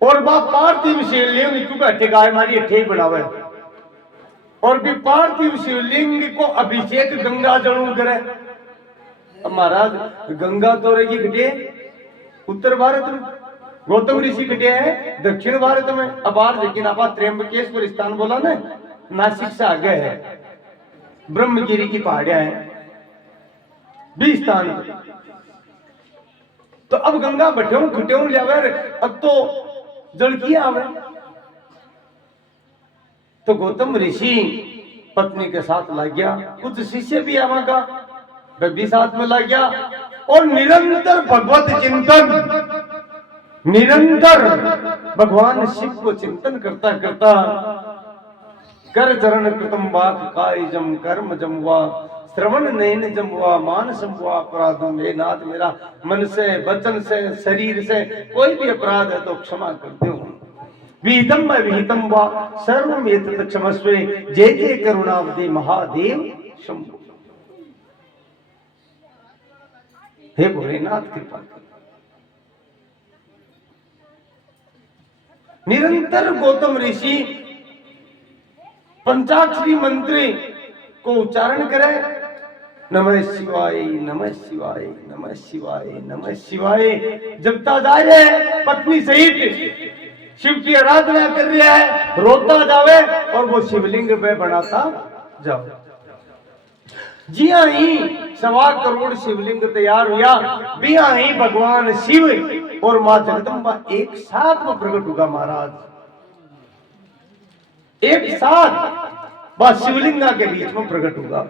और बा पार्थिव शिवलिंग क्यों बैठे गाय मारी अठे बनावे, और भी पार्थिव शिवलिंग को अभिषेक गंगा जल करे। अब महाराज गंगा तो रहेगी घटे उत्तर भारत में, गौतम ऋषि घटे है दक्षिण भारत में, अबार लेकिन आप त्र्यंबकेश्वर स्थान बोला ना, नासिक से आगे है, ब्रह्मगिरी की पहाड़ियां हैं 20 स्थान। तो अब गंगा बठे घटे जावे, अब तो जल किया आवे। तो गौतम ऋषि पत्नी के साथ लग गया, कुछ शिष्य भी आवा का वह भी साथ में लग गया, और निरंतर भगवत चिंतन, निरंतर भगवान शिव को चिंतन करता करता कर चरण कृतम वाक काय जम कर्म जमवा श्रवण नयन जमवा मान समवा अपराधों में नाथ मेरा मन से वचन से शरीर से कोई भी अपराध है तो क्षमा करते हो, विहितम व विहितम वा सर्वम एतत् क्षमस्वे जय जय करुणावदे महादेव शंभु। हे भोलेनाथ कृपा कर। निरंतर गौतम ऋषि पंचाक्षरी मंत्र को उच्चारण करे, नमः शिवाय नमः शिवाय नमः शिवाय नमः शिवाय जपता जाए, पत्नी सहित शिव की आराधना कर रहा है, रोता जावे और वो शिवलिंग पे बनाता जाओ। जी हाँ ही 1.25 करोड़ शिवलिंग तैयार हुआ, भी हाँ ही भगवान शिव और मां जगदम्बा एक साथ में प्रकट होगा महाराज, एक साथ बस शिवलिंगा के बीच में प्रकट होगा।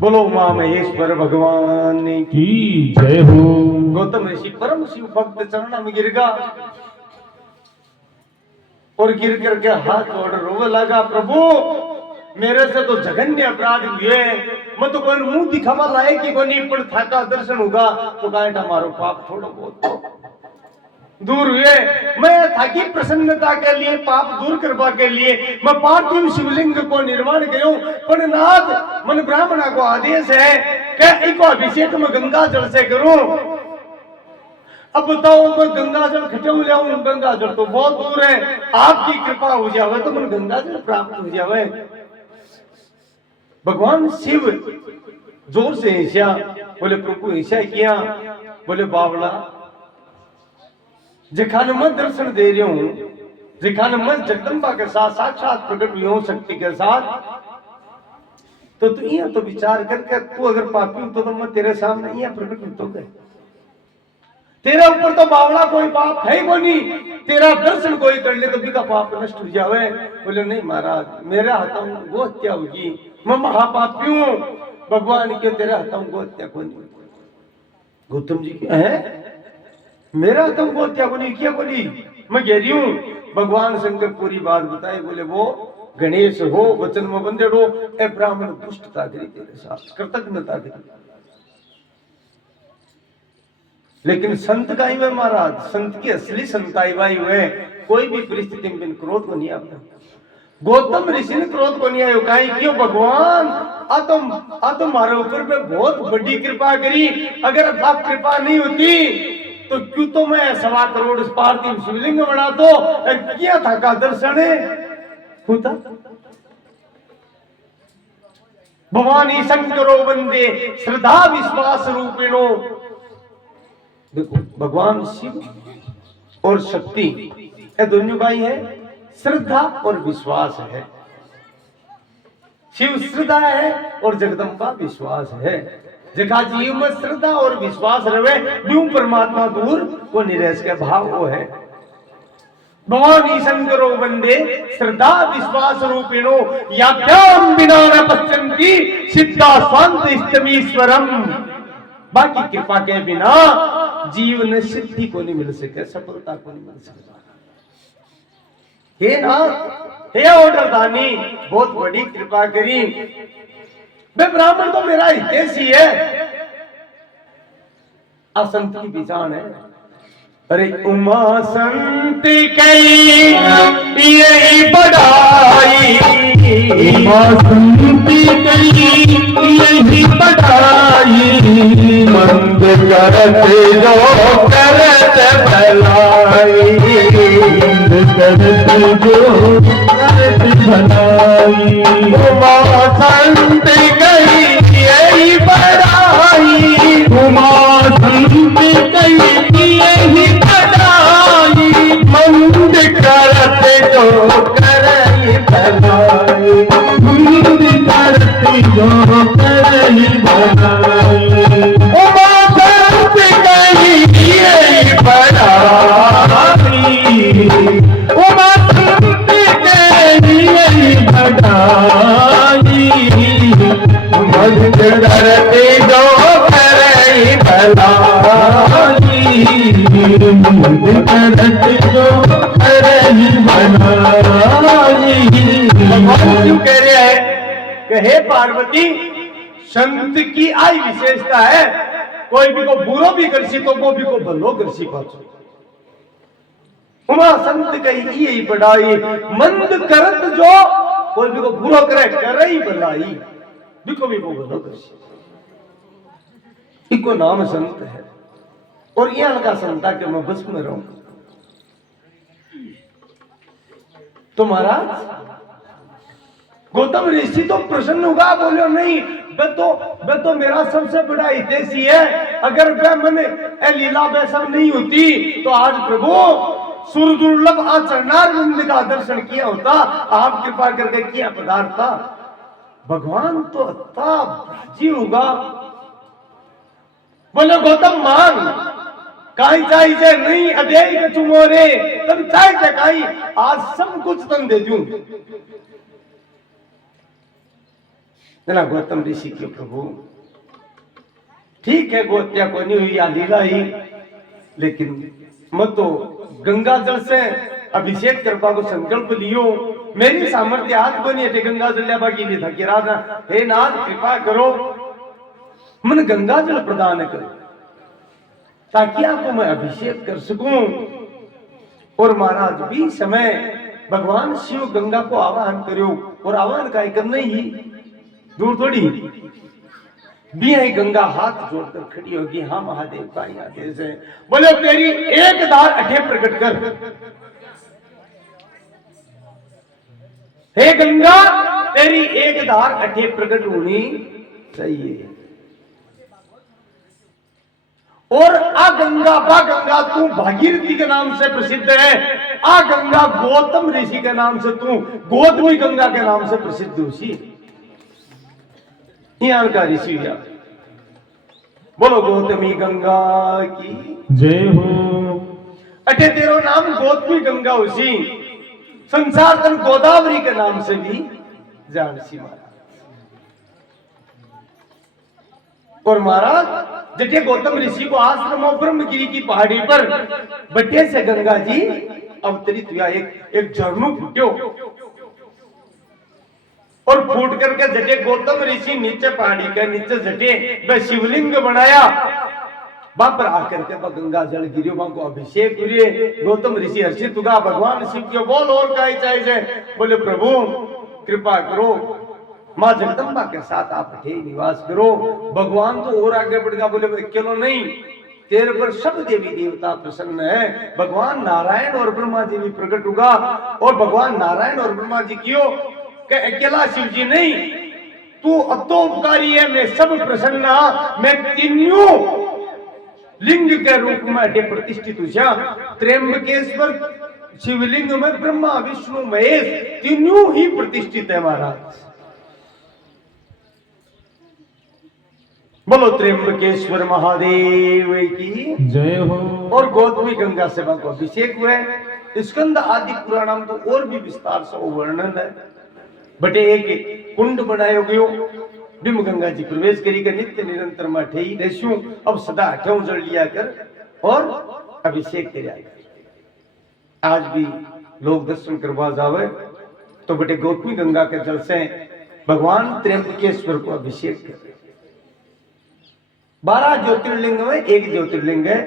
बोलो मां महेश्वर भगवान की जय हो। गौतम ऋषि परम शिव भक्त चरण में गिर गया और गिर करके हाथ जोड़ रोवे लगा, प्रभु मेरे से तो जघन्य अपराध हुए, मैं तो कोई मुंह दिखावा लाए कि कोई नहीं पर थाका दर्शन होगा तो गांठा मारो पाप थोड़ा बहुत तो दूर हुए। मैं थाकी प्रसन्नता के लिए पाप दूर करवा के लिए मैं पार्थिव शिवलिंग को निर्माण करूं, पर नाथ मन ब्राह्मणा को आदेश है कि इनको अभिषेक में गंगा जल से करूं। अब बताओ मैं गंगा जल खटाऊ ले आऊं, गंगा जल तो बहुत दूर है, आपकी कृपा हो जावे तो मन गंगा जल प्राप्त हो जावे। भगवान शिव जोर से हिंसा, बोले प्रभु हिंसा किया, बोले बावला जिखान मैं दर्शन दे रही हूं, जिखान मैं जगदम्बा के साथ साक्षात प्रकट हुई हूं शक्ति के साथ, तो तू ये तो विचार करके तू अगर पापी हो तो मैं तेरे सामने ये प्रकट हो तो गए, तेरे ऊपर तो बावला कोई पाप है को नहीं, तेरा दर्शन कोई कर ले तो भी का पाप नष्ट हो जावे। बोले नहीं महाराज मेरे हाथों गो हत्या होगी, मैं महापापी हूं, भगवान के तेरे हाथों गो हत्या को नहीं। गौतम जी है मेरा हाथों गो हत्या को नहीं किया, बोली मैं कह रही हूं। भगवान शंकर पूरी बात बताई, बोले वो गणेश हो वचन में बंदे हो, ए ब्राह्मण दुष्टता करी तेरे साथ, कृतज्ञता करी, लेकिन संत का ही में महाराज, संत की असली संताई भाई हुए, कोई भी परिस्थिति में बिन क्रोध को नहीं आता। गौतम ऋषि ने क्रोध को नहीं आयो, कहीं क्यों भगवान आ मारे ऊपर पे बहुत बड़ी कृपा करी, अगर आप कृपा नहीं होती तो क्यों तो मैं 1.25 करोड़ पार्थिव शिवलिंग बना दो, किया था का दर्शन होता। भवानी शंकरो वंदे श्रद्धा विश्वास रूपिणो। देखो भगवान शिव और शक्ति ये दोनों भाई है, श्रद्धा और विश्वास है। शिव श्रद्धा है और जगदम्बा विश्वास है। जगह जीव में श्रद्धा और विश्वास रहे, न्यू परमात्मा दूर वो निरेश के भाव वो है। भवानी शंकरो वंदे श्रद्धा विश्वास रूपिणो याभ्याम बिना न पश्यन्ति सिद्धा स्वांत इष्टमीश्वरम। बाकी कृपा के बिना जीवन सिद्धि को नहीं मिल सके, सफलता को नहीं मिल सकता। हे नाथ, हे ऑर्डर दानी, बहुत बड़ी कृपा करी। वे ब्राह्मण तो मेरा हितैषी है, असंत की पहचान है। अरे उमा संत कई यही बढ़ाई, उमा संत कई यही बढ़ाई, मंद करते जो करत भलाई, मंद करते जो करत भलाई। उमा संत कई यही बढ़ाई, उमा संत कई यही बढ़ाई, मंद करते जो करई भलाई, मंद करते जो करई भलाई। उमा संत कई यही बढ़ाई, उमा संत कई यही बढ़ाई, मंद करते जो करई भलाई। मंद करते जो करई भलाई। भगवान क्यों कह रहे हैं? कहे पार्वती, संत की आई विशेषता है, कोई भी को बुरो भी करसी तो वो भी को भलो करसी पाछो। उमा संत कही यही बढ़ाई, मंद करत जो कोई भी को बुरो करे करई भलाई, बिको भी को भलो करसी। इको नाम संत है। और यहाँ का संता के मैं बस में रहूं तो महाराज गौतम ऋषि तो प्रसन्न होगा, बोलो नहीं वे तो मेरा सबसे बड़ा हितैषी है। अगर वह मन लीला वैसा नहीं होती तो आज प्रभु सुर दुर्लभ आचरणारविंद का दर्शन किया होता, आप कृपा करके किया पदार्थ था। भगवान तो अत्ता राजी होगा। बोले गौतम मान काई चाहिए नहीं अध्याय के चुमोरे तब चाहिए काई, आज सब कुछ तन दे दूं। ना गौतम ऋषि के प्रभु ठीक है, गोत्या को नहीं हुई या लीला ही, लेकिन मत तो गंगा जल से अभिषेक करवा को संकल्प लियो। मेरी सामर्थ्य हाथ को नहीं है गंगा जल लिया बाकी नहीं था कि राधा हे नाथ कृपा करो मन गंगा जल प्रदान करो ताकि आपको मैं अभिषेक कर सकूं। और महाराज भी समय भगवान शिव गंगा को आवाहन करो, और आवाहन का करना ही दूर थोड़ी भी है। गंगा हाथ जोड़कर खड़ी होगी, हाँ महादेव का ही आदेश है। बोले तेरी एक धार अठे प्रकट कर, हे गंगा तेरी एक धार अठे प्रकट होनी चाहिए। और आ गंगा बा गंगा तू भागीरथी के नाम से प्रसिद्ध है, आ गंगा गौतम ऋषि के नाम से तू गौतमी गंगा के नाम से प्रसिद्ध हुई। यहाँ का ऋषि बोलो गौतमी गंगा की जय हो। अठे तेरो नाम गौतमी गंगा उसी संसार तन गोदावरी के नाम से भी जान सी महाराज। और महाराज जटे गौतम ऋषि को आश्रम ब्रह्मगिरी की पहाड़ी पर बटे से गंगा जी अवतरित हुआ। एक झरनू फूट्यो और फूट करके जटे गौतम ऋषि नीचे पहाड़ी के नीचे जटे वह शिवलिंग बनाया। वहां पर आकर के गंगा जल गिरियो, वहां को अभिषेक करिए। गौतम ऋषि हर्षित हुआ, भगवान शिव की बोल और का चाहिए। बोले प्रभु कृपा करो, माँ जगदम्बा के साथ आप थे निवास करो। भगवान तो और आगे बढ़ गया, बोले अकेलो नहीं, तेरे पर सब देवी देवता प्रसन्न है। भगवान नारायण और ब्रह्मा जी भी प्रकट होगा। और भगवान नारायण और ब्रह्मा जी क्यों कि अकेला शिव जी नहीं, तू अतोपकारी है, मैं सब प्रसन्न, मैं तीनों लिंग के रूप में अटे प्रतिष्ठित हुआ। त्र्यंबकेश्वर शिवलिंग में ब्रह्मा विष्णु महेश तीनों ही प्रतिष्ठित है महाराज। बोलो त्र्यंबकेश्वर महादेव की जय हो। और गौतमी गंगा सेवा को अभिषेक हुए। स्कंद आदि पुराणम तो और भी विस्तार से वो वर्णन है। बटे एक कुंड बनायो गयो, बिम गंगा जी प्रवेश करी कर नित्य निरंतर में ठेई रहस्यूं, अब सदा हठों जल लिया कर और अभिषेक कर आज भी लोग दर्शन करवा जावे तो बटे गौतमी गंगा के जल से भगवान त्र्यंबकेश्वर को अभिषेक करे। 12 ज्योतिर्लिंग में एक ज्योतिर्लिंग है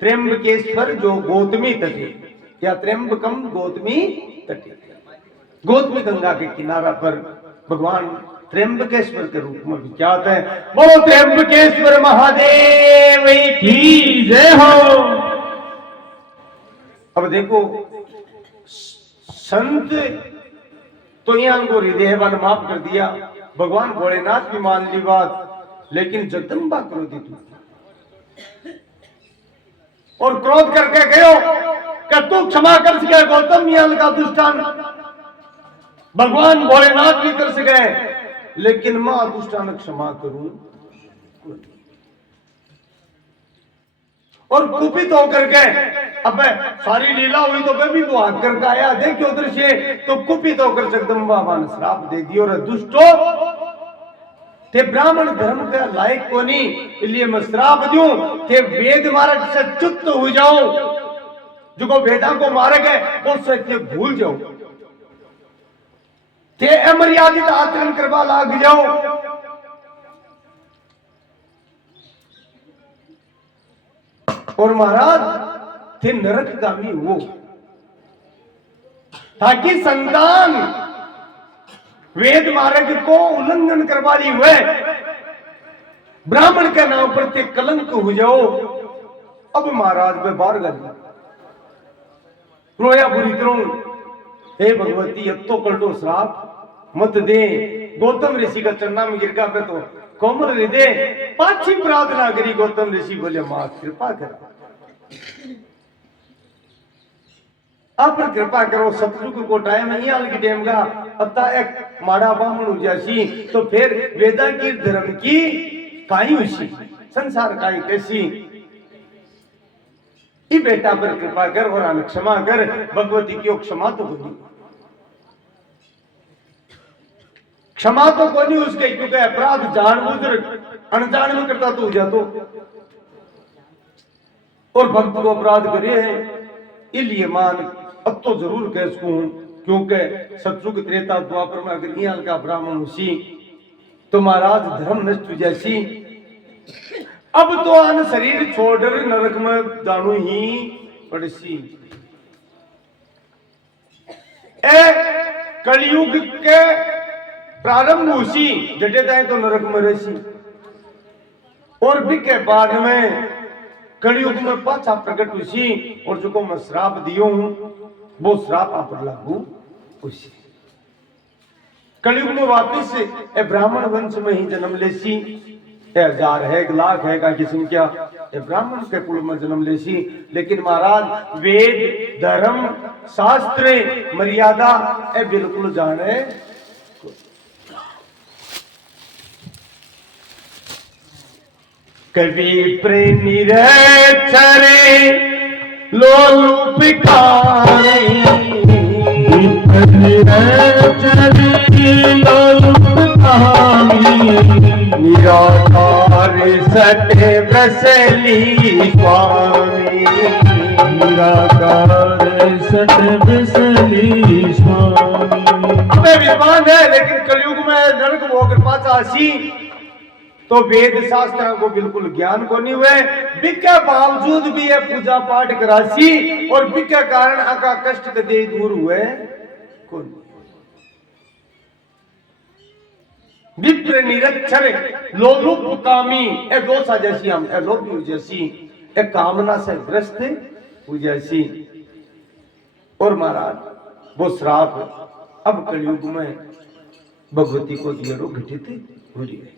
त्र्यंबकेश्वर, जो गौतमी तटे या त्र्यंबकम गौतमी तटे, गौतमी गंगा के किनारा पर भगवान त्र्यंबकेश्वर के रूप में विख्यात है। वो त्र्यंबकेश्वर महादेव की जय हो। अब देखो संत तो यहाँ को हृदयवान माफ कर दिया, भगवान भोलेनाथ भी मान ली बात, लेकिन जगदम्बा क्रोधित हुई और क्रोध करके गयो कि तू क्षमा कर सके गौतम याल का दुष्टान। भगवान भोलेनाथ भी कर सके, लेकिन मैं दुष्टान क्षमा करूं। और कुपित होकर के अब सारी लीला हुई तो मैं भी तो हाथ करके आया, देखियो दृश्य, तो कुपित होकर जगदम्बा ने श्राप दे दियो, और दुष्टो ते ब्राह्मण धर्म का लायक को नहीं, इसलिए मैं श्राप दूं ते वेद मार्ग से च्युत हो जाओ, जो को वेदा को मार्ग है वो से भूल जाओ, ते अमर्यादित आचरण करवा लाग जाओ। और महाराज थे नरकगामी हो, ताकि संतान वेद मार्ग को उल्लंघन करवा ली हुए ब्राह्मण के नाम पर ते कलंक हो जाओ। अब महाराज में बार गल रोया बुरी तरह, हे भगवती अब तो कल्टो श्राप मत दे। गौतम ऋषि का चरणा में गिरगा पे तो कोमल हृदय पाछी प्रार्थना करी। गौतम ऋषि बोले मां कृपा करो, आप कृपा करो, सतयुग को टाइम नहीं आल की टाइम का अता एक माड़ा बामण हो जासी, तो फिर वेदा की धर्म की काई हुई, संसार काई कैसी। ई बेटा पर कृपा कर और आन क्षमा कर। भगवती की क्षमा तो होगी, क्षमा तो कोई नहीं उसके, क्योंकि अपराध जानबूझ अनजान में करता तो हो जातो, और भक्त को अपराध करे है। इसलिए मान अब तो जरूर कह सकूं, क्योंकि सतयुग त्रेता द्वापर में अगर यहाँ का ब्राह्मण उसी तो महाराज धर्म नष्ट हो जैसी। अब तो आन शरीर छोड़ नरक में जानो ही पड़सी। कलयुग के प्रारंभ उसी जटे जाए तो नरक में रहसी, और भी के बाद में कलयुग में पाछा प्रकट उसी, और जो को मैं श्राप दियो हूं वो श्राप आप पर लागू उसी। कलयुग में वापिस ब्राह्मण वंश में ही जन्म लेसी, 1000 है 1 लाख है का की संख्या ब्राह्मण के कुल में जन्म लेसी। लेकिन महाराज वेद धर्म शास्त्र मर्यादा बिल्कुल जाने। कवि प्रेमी रे लोलू पिकारे, निराकार सटे बसली स्वामी, निराकार सटे बसली स्वामी। हमें विद्वान है, लेकिन कलयुग में नरक भोग पाता सी, तो वेद शास्त्र को बिल्कुल ज्ञान को नहीं हुए, बिके बावजूद भी ये पूजा पाठ करासी, और बिके कारण आका कष्ट के दे दूर हुए कौन। विप्र निरक्षर लोलुप कामी, ए दोषा जैसी हम लोभी जैसी, एक कामना से ग्रस्त हो जैसी। और महाराज वो श्राप अब कलयुग में भगवती को दियो घटित हो रही है।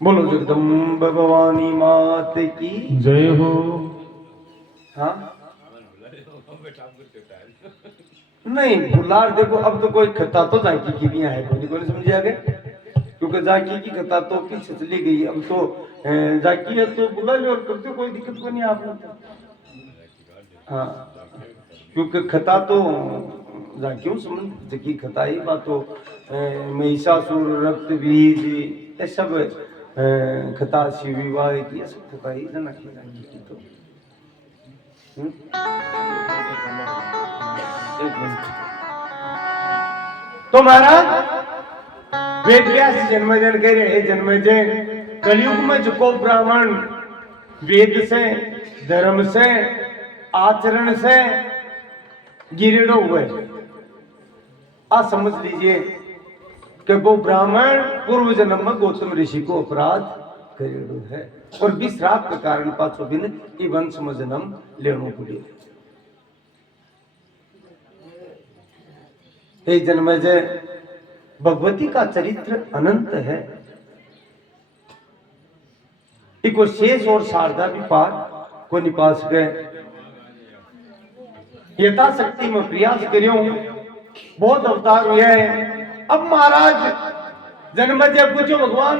बोलो जगदम्ब भवानी मात की जय हो। हाँ नहीं भुलार देखो, अब तो कोई खता तो जाकी की भी है, कोई समझ आ गया, क्योंकि जाकी की खता तो पीछे चली गई। अब तो जाकी है तो बुला लो और करते, कोई दिक्कत को नहीं आपने। हाँ, क्योंकि खता तो क्यों समझ जकी खता ही बात तो महिषासुर रक्त बीज ये सब खता शिव विवाह की ये सब खता ही जना की तो एक मिनट। तो महाराज वेद व्यास जन्मजन कह रहे जन्मजय कलयुग में जो ब्राह्मण वेद से धर्म से आचरण से गिरेड़ो हुए आ समझ लीजिए कि वो ब्राह्मण पूर्व जन्म में गौतम ऋषि को अपराध करेड़ो है और विश्राप के कारण पाछो बिन ई वंश में जन्म लेनो पड़े। हे जन्मजय भगवती का चरित्र अनंत है, इको शेष और शारदा भी पार को निपास गए। यथाशक्ति में प्रयास करियो बहुत अवतार हुए हैं। अब महाराज जन्मजय पूछो भगवान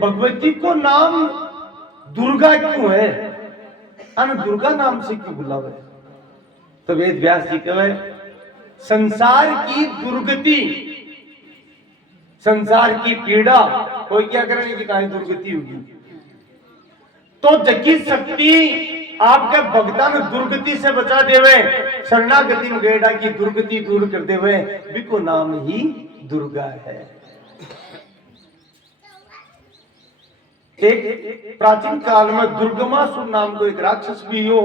भगवती को नाम दुर्गा क्यों है, अन दुर्गा नाम से क्यों बुलावे? तो वेद व्यास जी कहे संसार की दुर्गति, संसार की पीड़ा कोई क्या करेंगे कि कहीं दुर्गति होगी तो जगी शक्ति आपके भगतान दुर्गति से बचा देवे, शरणागति में गेड़ा की दुर्गति दूर कर देवे, बिको नाम ही दुर्गा है। एक प्राचीन काल में दुर्गमासुर नाम को एक राक्षस भी हो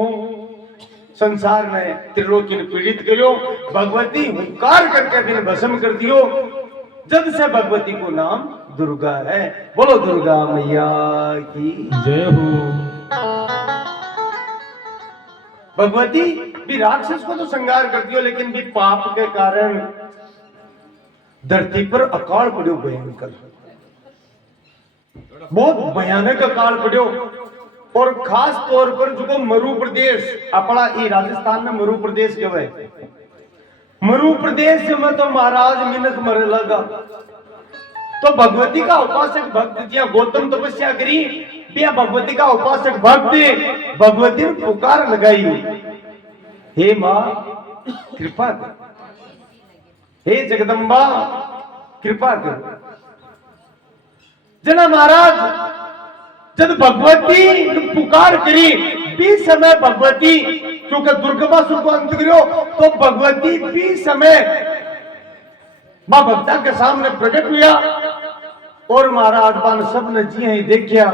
संसार में त्रिलोकी ने पीड़ित करो, भगवती हुंकार करके दिन भस्म कर दियो, जब से भगवती को नाम दुर्गा है। बोलो दुर्गा मैया की जय हो। भगवती भी राक्षस को तो संहार करती हो, लेकिन भी पाप के कारण धरती पर अकाल पड़ो भयंकर, बहुत भयानक अकाल पड़ो। और खास तौर पर जो मरु प्रदेश अपना ये राजस्थान में मरु प्रदेश कहवे, मरु प्रदेश में तो महाराज मिनक मरे लगा। तो भगवती का उपासक भक्त जिया गौतम तपस्या करी बिया भगवती का उपासक भक्त भगवती ने पुकार लगाई, हे मां कृपा कर, हे जगदम्बा कृपा कर। जना महाराज जब भगवती पुकार करी भी समय भगवती क्योंकि दुर्गमासुर को अंत करो तो भगवती भी समय मां भक्ता के सामने प्रकट हुआ और महाराज पान सब ने जी ही देखा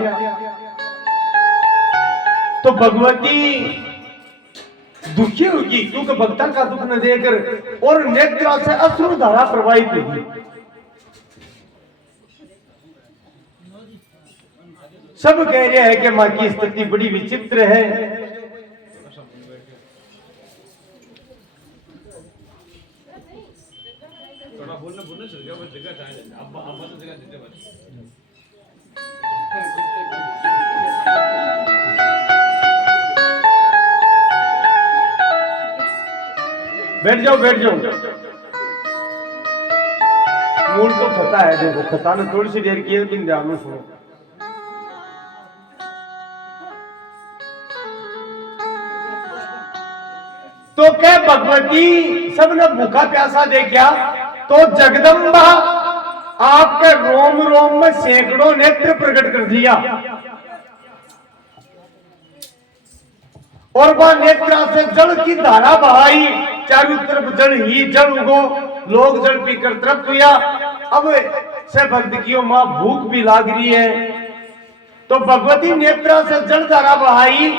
तो भगवती दुखी होगी क्योंकि भक्ता का दुख न देखकर और नेत्रा से अश्रु धारा प्रवाहित होगी। सब कह रहे हैं कि मां की स्थिति बड़ी विचित्र है। बैठ जाओ बैठ जाओ, मूल तो खता है, देखो खता ने थोड़ी सी देर की है लेकिन ध्यान में सुनो। तो क्या भगवती सबने भूखा प्यासा देखा तो जगदम्बा आपके रोम रोम में सैकड़ों नेत्र प्रकट कर दिया और वह नेत्रा से जल की धारा बहाई, चारों तरफ जल ही जल उगो, लोग जल पीकर तृप्त हुआ। अब से भक्त की मां भूख भी लाग रही है तो भगवती नेत्रा से जल धारा बहाई,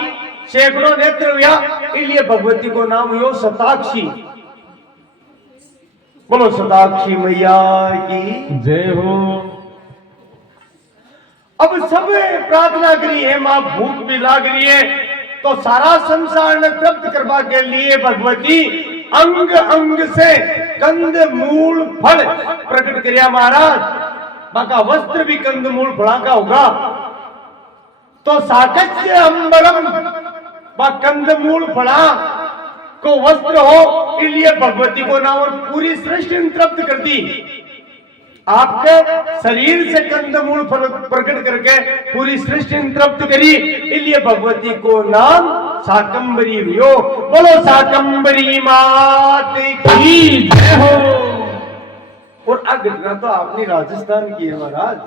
सैकड़ों नेत्र हुआ, इसलिए भगवती को नाम हुआ शताक्षी। बोलो शताक्षी मैया की जय हो। अब सब प्रार्थना करी है मां भूख भी लाग रही है तो सारा संसार ने तृप्त करवा के लिए भगवती अंग अंग से कंद मूल फल प्रकट किया। महाराज बाका वस्त्र भी कंद मूल फला का होगा तो साकस्य अंबरम बा कंद मूल फला को वस्त्र हो, इसलिए भगवती को नाम और पूरी सृष्टि ने तृप्त कर दी। आपके शरीर से कंदमूल फल प्रकट करके पूरी सृष्टि ने तृप्त करी, इसलिए भगवती को नाम शाकंभरी हुई। बोलो शाकंभरी मात की जय हो। और आ घटना तो आपने राजस्थान की है महाराज।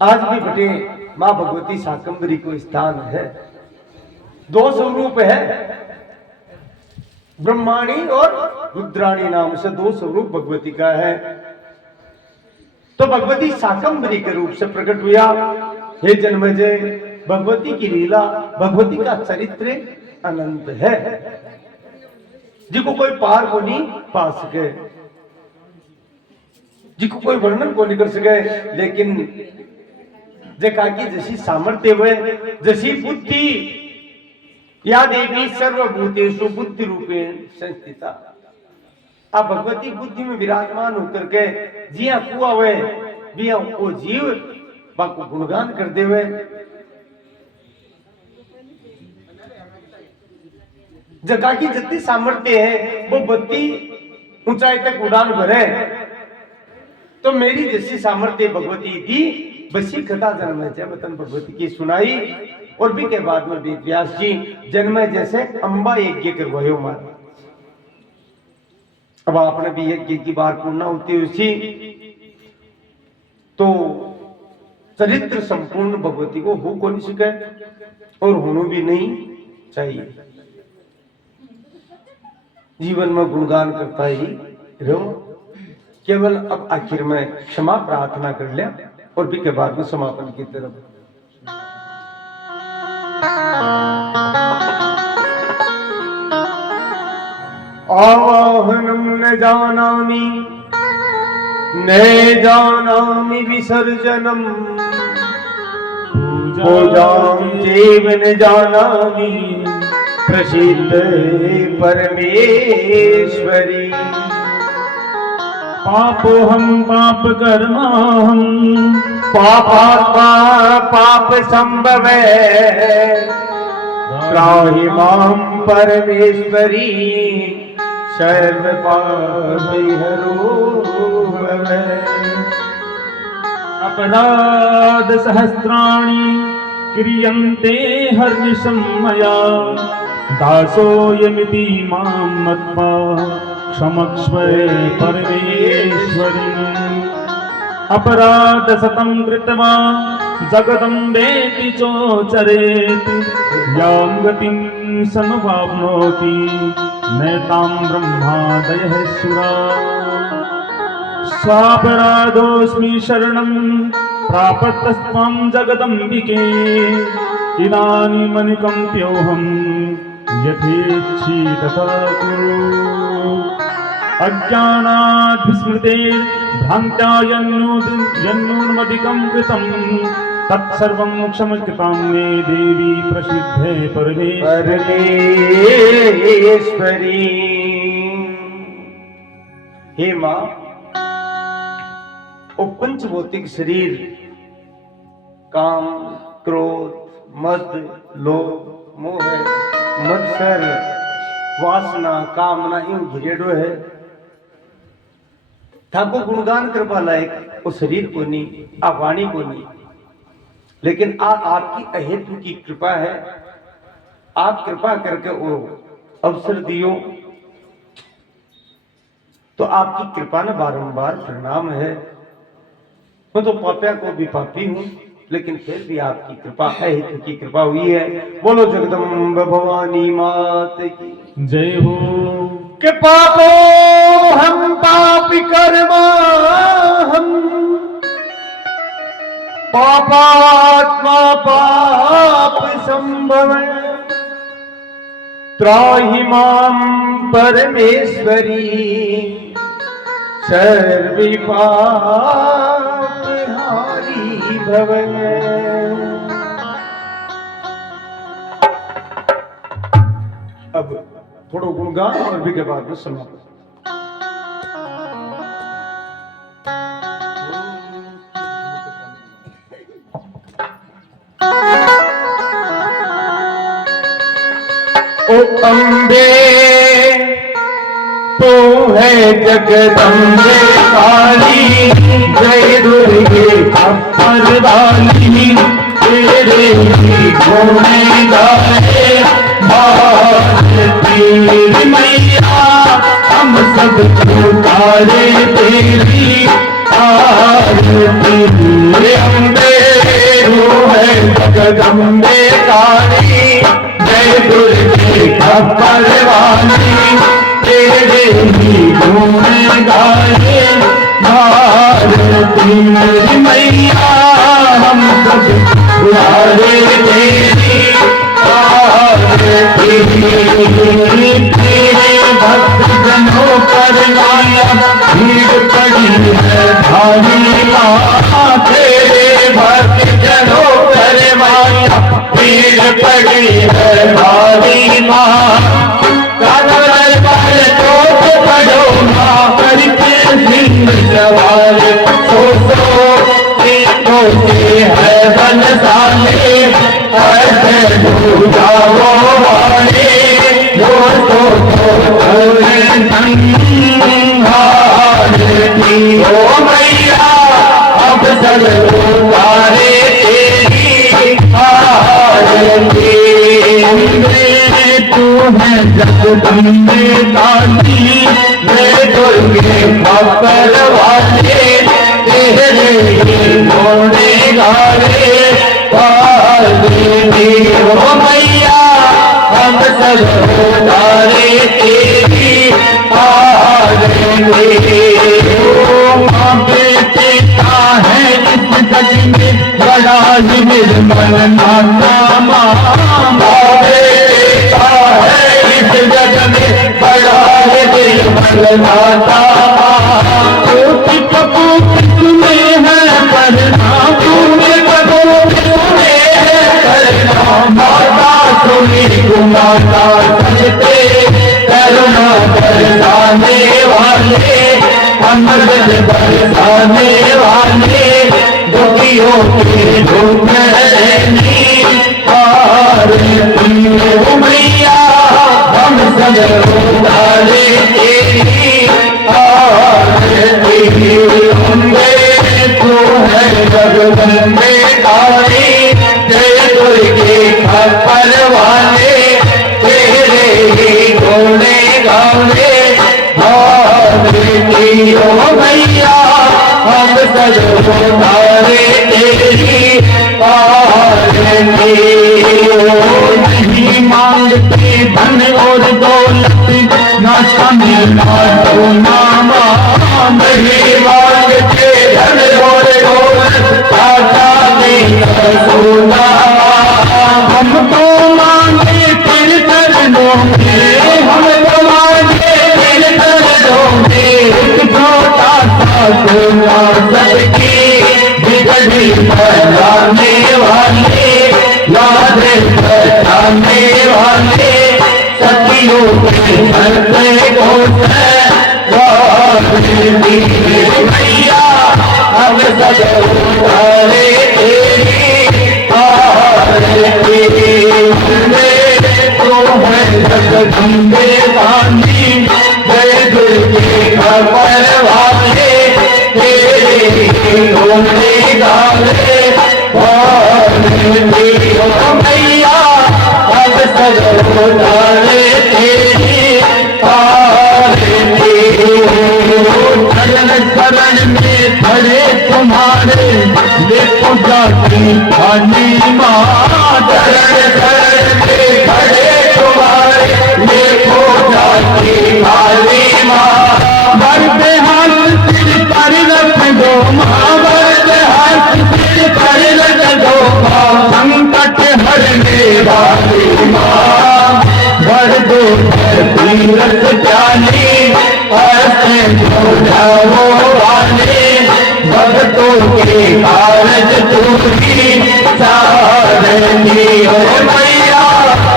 आज भी बटे मां भगवती शाकंभरी को स्थान है। 2 स्वरूप है, ब्रह्माणी और रुद्राणी नाम से 2 स्वरूप भगवती का है। तो भगवती शाकंभरी के रूप से प्रकट हुआ। हे जन्मेजय, भगवती की लीला, भगवती का चरित्र अनंत है, जिसको कोई पार को नहीं पा सके, जिसको कोई वर्णन को नहीं कर सके। लेकिन जका की जैसी सामर्थ्य हुए, जैसी बुद्धि, या देवी सर्वभूतेषु बुद्धि रूपेण संस्थिता। आप भगवती बुद्धि में विराजमान होकर के जिया कुआ हुए बिया वो जीव बाको गुणगान कर दे हुए, जगह की जितनी सामर्थ्य है वो बत्ती ऊंचाई तक उड़ान भरे। तो मेरी जैसी सामर्थ्य भगवती दी, बसी कथा जन्मेजय वतन भगवती की सुनाई। और भी के बाद में वेद व्यास जी जन्मे जैसे अंबा यज्ञ करवाए मारा। अब आपने भी यज्ञ की बार पूर्ण होती उसी, तो चरित्र संपूर्ण भगवती को हो को नहीं सके और होना भी नहीं चाहिए। जीवन में गुणगान करता ही रहो। केवल अब आखिर में क्षमा प्रार्थना कर लिया और भी के बाद में समापन की तरफ। आवाहनम न जानामि न जानामि विसर्जनम पूजां चैव न जानामि प्रसीद परमेश्वरी। पापोऽहं पापकर्माहं पापात्मा पाप संभवे त्राहि मां परमेश्वरी सर्व पापहरो भवे। अपराध सहस्राणि क्रियन्ते हर्निशं मया दासोऽयमिति मां मत्वा क्षमस्व परमेश्वरी। अपराध शतं कृत्वा जगदम्बेति चोचरेति यां गतिं समवाप्नोति नैतां ब्रह्मादयः सुरा। स्वापराधोऽस्मि शरणं प्रापतस्त्वं जगदम्बिके इदानीमनुकम्प्योऽहं यथेच्छि तथा कुरु। अज्ञानाद् विस्मृतेर्भ्रान्त्या यन्नूनमधिकं कृतं तत्सर्वं क्षमस्कृतं मे देवी प्रसिद्धे परमेश्वरी। हे मां, वो पंचभौतिक शरीर काम क्रोध मद लोभ मोह मत्सर वासना कामना यूं घिरेड़ो है। ठाकुर गुणगान करवा लायक वो शरीर को नहीं, आ वाणी को नहीं, लेकिन आपकी अहेतु की कृपा है। आप कृपा करके वो अवसर दियो, तो आपकी कृपा न बारंबार प्रणाम है। मैं तो पापिया को भी पापी हूं, लेकिन फिर भी आपकी कृपा अहेतु की कृपा हुई है। बोलो जगदम्ब भवानी मात की जय हो। के पापो हम पापी कर्मा हम पापात्मा पाप संभव त्राहि मां परमेश्वरी सर्व पाप हारी भव। अब थोड़ा गुणगान और भी के बाद में समापन। ओ अम्बे तू है जगदम्बे काली जय दुर्गे अपर वाली तेरे ही होने गाए भारती मैया हम सब पुकारे तेरी आरती अम्बे तू है जगदम्बे काली जय दुर्गे खप्पर वाली तेरे ही गुण गाए भारती मैया हम सब पुकारे तेरी आरती तेरे भक्त जनों पर माया भीड़ पड़ी है भारी माँ तेरे भक्त जनों पर माया भीड़ पड़ी है भारी माँ कानवर पर चोट पड़ो माँ करके सिंह सवार सो तीनों से है बनसाले ऐसे जाओ वाले दोस्तों ओ मैया अब सब पुकारे तेरी आरती तू है जगदम्बे काली जय दुर्गे खप्पर वाले तेरे ही मोड़े गारे पार्वती ओ मैया हम सब पुकारे तेरी आरती माँ बेटे का है इस जग में बड़ा ही निर्मल नाता माँ बेटे का है इस जग में बड़ा ही निर्मल नाता कोटि कपूर तुम्हें है करना तुम्हें कपूर तुम्हें है करना माता सुनी कुमाता सजते करुणा बरसाने वाले अमृत बरसाने वाले दुखियों के दुख हरनी आरती मैया हम सब उतारे तेरी आरती अम्बे तू है जगदम्बे काली जय दुर्गे खप्पर वाले तेरे ही गोले गावे भारती ओ मैया हम सब उतारे तेरी आरती नहीं मांगते धन और दौलत ना तमिल नाडो नामा नहीं मांगते धन और दौलत टाटा नहीं सोना हम तो मांगे तेरे चरणों में हम तो मांगे तेरे चरणों में छोटा सा सोना सबकी बिगड़ी बनाने वाले याद बचाने वाले सखियों के घर को मैया हम सब उतारे तेरी आरती तो है जगदम्बे वाली जय दुर्गे खप्पर वाले तेरे होने गाले मैया अब सब उतारे तेरी आरती चरण शरण में खड़े तुम्हारे देखो जाती खाली माँ चरण शरण में खड़े तुम्हारे देखो जाती खाली माँ बढ़ते हाथ सिर पर रख दो माँ बढ़ते हाथ सिर पर रख दो माँ संकट हरने वाली माँ बढ़ दो तीरथ प्याली ऐसे जाओ वाले भक्तों के कारज पूरी सारनी हो मैया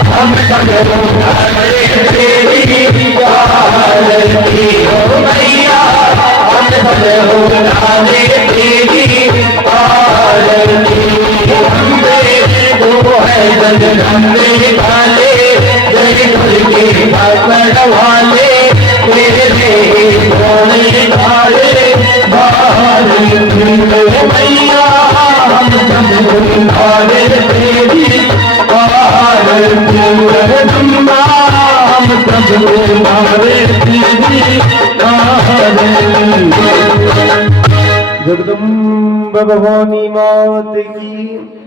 हम सब उतारे तेरी आरती हो मैया हम सब उतारे तेरी आरती अम्बे तो है जगदम्बे वाले जय दुर्गे खप्पर वाले तेरे भोले भाले भारती मैया हम सब उतारे तेरी तुम्हारे जगदम्बा भवानी मात की